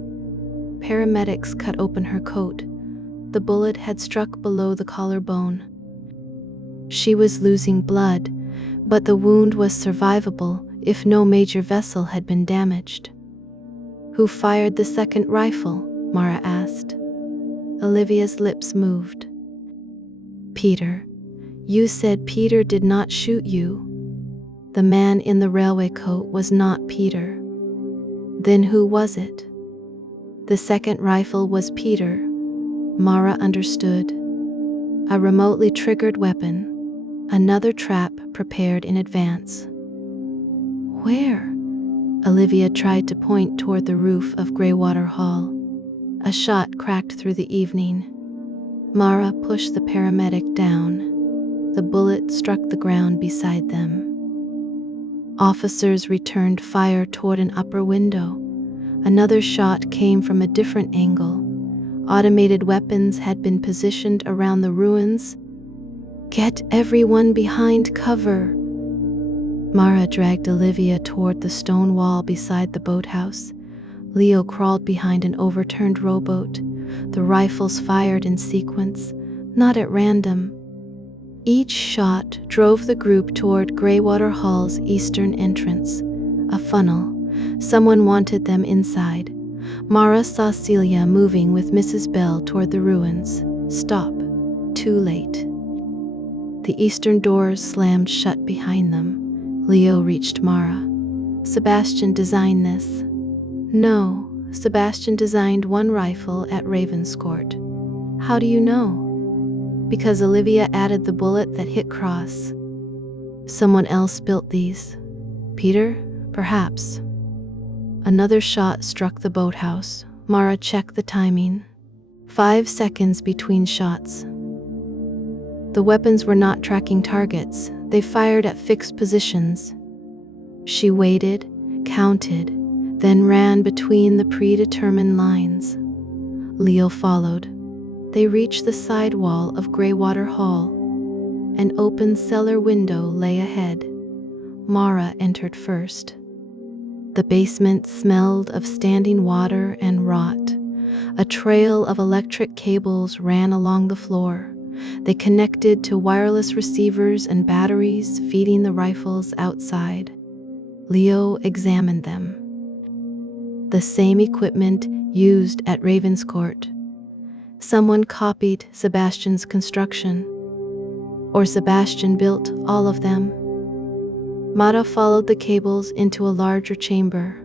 Paramedics cut open her coat. The bullet had struck below the collarbone. She was losing blood, but the wound was survivable if no major vessel had been damaged. "Who fired the second rifle?" Mara asked. Olivia's lips moved. "Peter. You said Peter did not shoot you." The man in the railway coat was not Peter. Then who was it? The second rifle was Peter. Mara understood. A remotely triggered weapon. Another trap prepared in advance. Where? Olivia tried to point toward the roof of Greywater Hall. A shot cracked through the evening. Mara pushed the paramedic down. The bullet struck the ground beside them. Officers returned fire toward an upper window. Another shot came from a different angle. Automated weapons had been positioned around the ruins. "Get everyone behind cover." Mara dragged Olivia toward the stone wall beside the boathouse. Leo crawled behind an overturned rowboat. The rifles fired in sequence, not at random. Each shot drove the group toward Greywater Hall's eastern entrance, a funnel. Someone wanted them inside. Mara saw Celia moving with Mrs. Bell toward the ruins. Stop. Too late. The eastern doors slammed shut behind them. Leo reached Mara. "Sebastian designed this." "No, Sebastian designed one rifle at Ravenscourt." "How do you know?" "Because Olivia added the bullet that hit Cross." "Someone else built these." "Peter? Perhaps." Another shot struck the boathouse. Mara checked the timing. 5 seconds between shots. The weapons were not tracking targets. They fired at fixed positions. She waited, counted, then ran between the predetermined lines. Leo followed. They reached the side wall of Greywater Hall. An open cellar window lay ahead. Mara entered first. The basement smelled of standing water and rot. A trail of electric cables ran along the floor. They connected to wireless receivers and batteries feeding the rifles outside. Leo examined them. The same equipment used at Ravenscourt. Someone copied Sebastian's construction. Or Sebastian built all of them. Mara followed the cables into a larger chamber.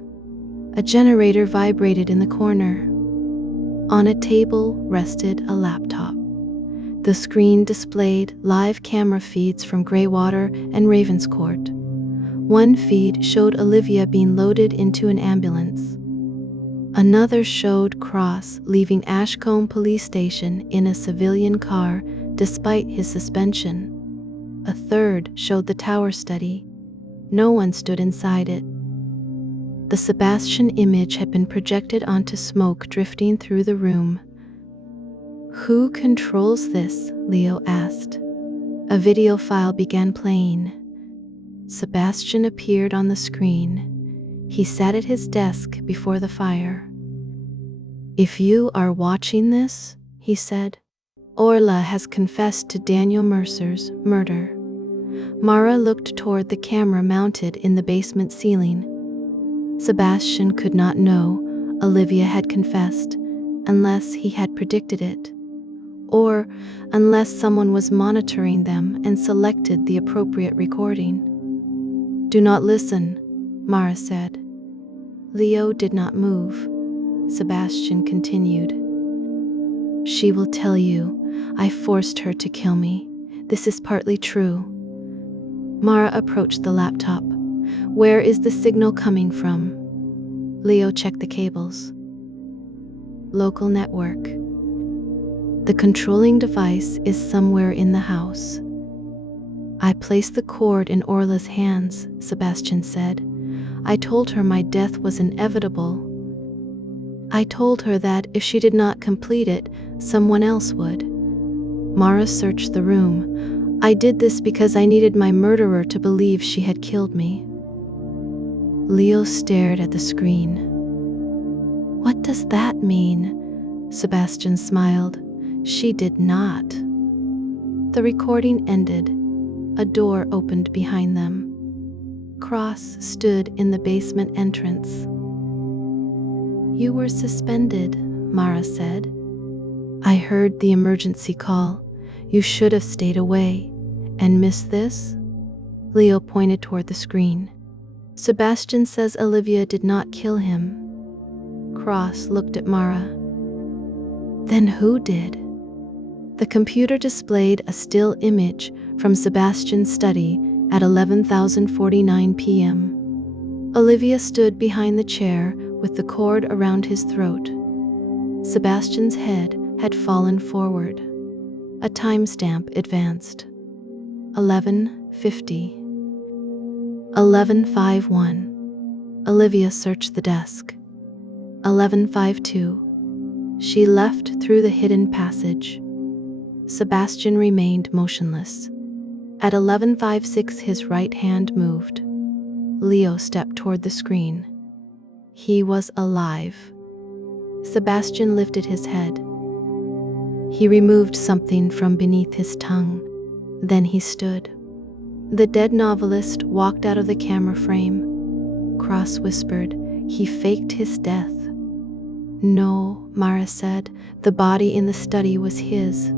A generator vibrated in the corner. On a table rested a laptop. The screen displayed live camera feeds from Greywater and Ravenscourt. One feed showed Olivia being loaded into an ambulance. Another showed Cross leaving Ashcombe Police Station in a civilian car despite his suspension. A third showed the tower study. No one stood inside it. The Sebastian image had been projected onto smoke drifting through the room. "Who controls this?" Leo asked. A video file began playing. Sebastian appeared on the screen. He sat at his desk before the fire. "If you are watching this," he said, "Orla has confessed to Daniel Mercer's murder." Mara looked toward the camera mounted in the basement ceiling. Sebastian could not know Olivia had confessed unless he had predicted it. or unless someone was monitoring them and selected the appropriate recording. "Do not listen," Mara said. Leo did not move. Sebastian continued. "She will tell you, I forced her to kill me. This is partly true." Mara approached the laptop. "Where is the signal coming from?" Leo checked the cables. "Local network. The controlling device is somewhere in the house." "I placed the cord in Orla's hands," Sebastian said. "I told her my death was inevitable. I told her that if she did not complete it, someone else would." Mara searched the room. "I did this because I needed my murderer to believe she had killed me." Leo stared at the screen. "What does that mean?" Sebastian smiled. "She did not." The recording ended. A door opened behind them. Cross stood in the basement entrance. "You were suspended," Mara said. "I heard the emergency call. You should have stayed away. And missed this?" Leo pointed toward the screen. "Sebastian says Olivia did not kill him." Cross looked at Mara. "Then who did?" The computer displayed a still image from Sebastian's study at 11:49 p.m. Olivia stood behind the chair with the cord around his throat. Sebastian's head had fallen forward. A timestamp advanced. 11:50. 11:51. Olivia searched the desk. 11:52. She left through the hidden passage. Sebastian remained motionless. At 11:56, his right hand moved. Leo stepped toward the screen. He was alive. Sebastian lifted his head. He removed something from beneath his tongue. Then he stood. The dead novelist walked out of the camera frame. Cross whispered, "He faked his death." "No," Mara said, "the body in the study was his."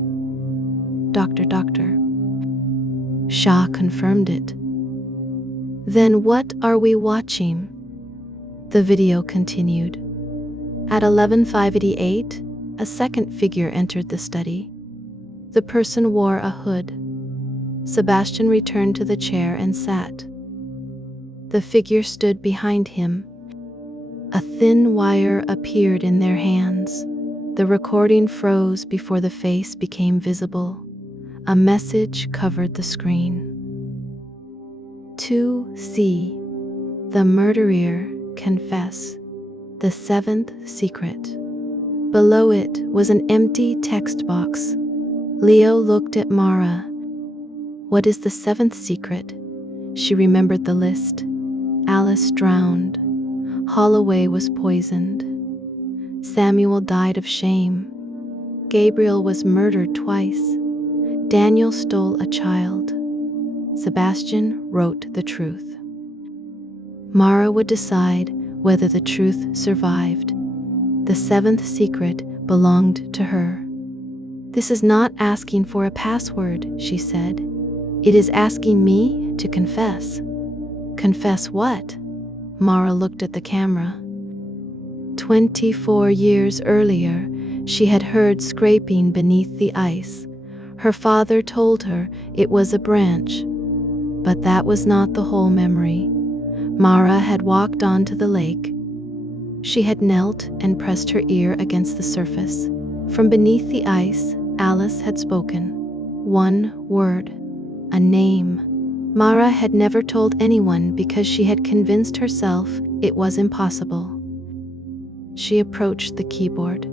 Doctor. Shah confirmed it. "Then what are we watching?" The video continued. At 11:58, a second figure entered the study. The person wore a hood. Sebastian returned to the chair and sat. The figure stood behind him. A thin wire appeared in their hands. The recording froze before the face became visible. A message covered the screen. "2C. The murderer confess. The seventh secret." Below it was an empty text box. Leo looked at Mara. "What is the seventh secret?" She remembered the list. Alice drowned. Holloway was poisoned. Samuel died of shame. Gabriel was murdered twice. Daniel stole a child. Sebastian wrote the truth. Mara would decide whether the truth survived. The seventh secret belonged to her. "This is not asking for a password," she said. "It is asking me to confess." "Confess what?" Mara looked at the camera. 24 years earlier, she had heard scraping beneath the ice. Her father told her it was a branch. But that was not the whole memory. Mara had walked onto the lake. She had knelt and pressed her ear against the surface. From beneath the ice, Alice had spoken. One word. A name. Mara had never told anyone because she had convinced herself it was impossible. She approached the keyboard.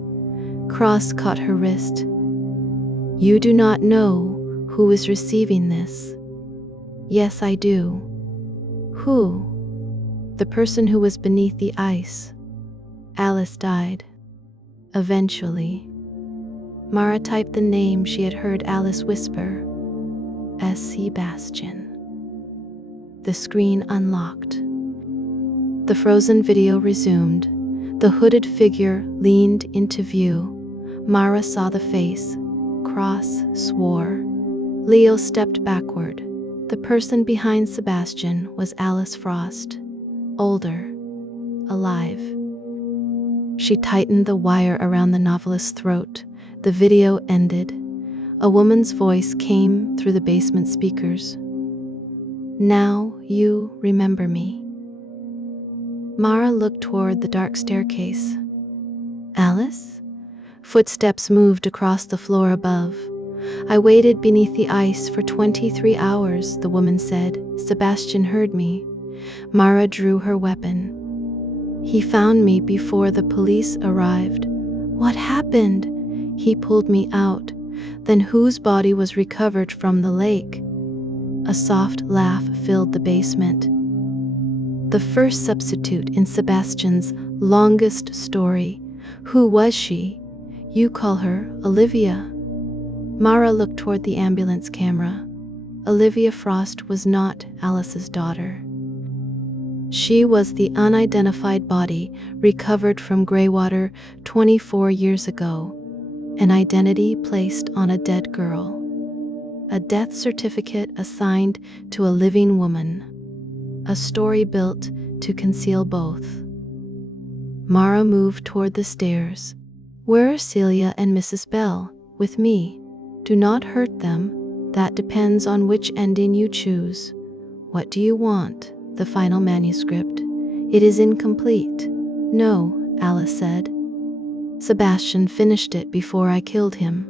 Cross caught her wrist. "You do not know who is receiving this." "Yes, I do." "Who?" "The person who was beneath the ice." "Alice died. Eventually." Mara typed the name she had heard Alice whisper. Sebastian. The screen unlocked. The frozen video resumed. The hooded figure leaned into view. Mara saw the face. Cross swore. Leo stepped backward. The person behind Sebastian was Alice Frost, older, alive. She tightened the wire around the novelist's throat. The video ended. A woman's voice came through the basement speakers. "Now you remember me." Mara looked toward the dark staircase. "Alice?" Footsteps moved across the floor above. "I waited beneath the ice for 23 hours, the woman said. "Sebastian heard me." Mara drew her weapon. "He found me before the police arrived." "What happened?" "He pulled me out." "Then whose body was recovered from the lake?" A soft laugh filled the basement. "The first substitute in Sebastian's longest story. Who was she?" "You call her Olivia." Mara looked toward the ambulance camera. Olivia Frost was not Alice's daughter. She was the unidentified body recovered from Greywater 24 years ago, an identity placed on a dead girl, a death certificate assigned to a living woman, a story built to conceal both. Mara moved toward the stairs. "Where are Celia and Mrs. Bell?" "With me." "Do not hurt them. That depends on which ending you choose." "What do you want?" "The final manuscript. It is incomplete." "No," Alice said. "Sebastian finished it before I killed him."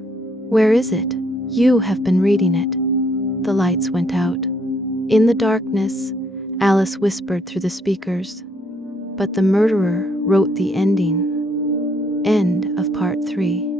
"Where is it?" "You have been reading it." The lights went out. In the darkness, Alice whispered through the speakers. "But the murderer wrote the ending." End of part 3.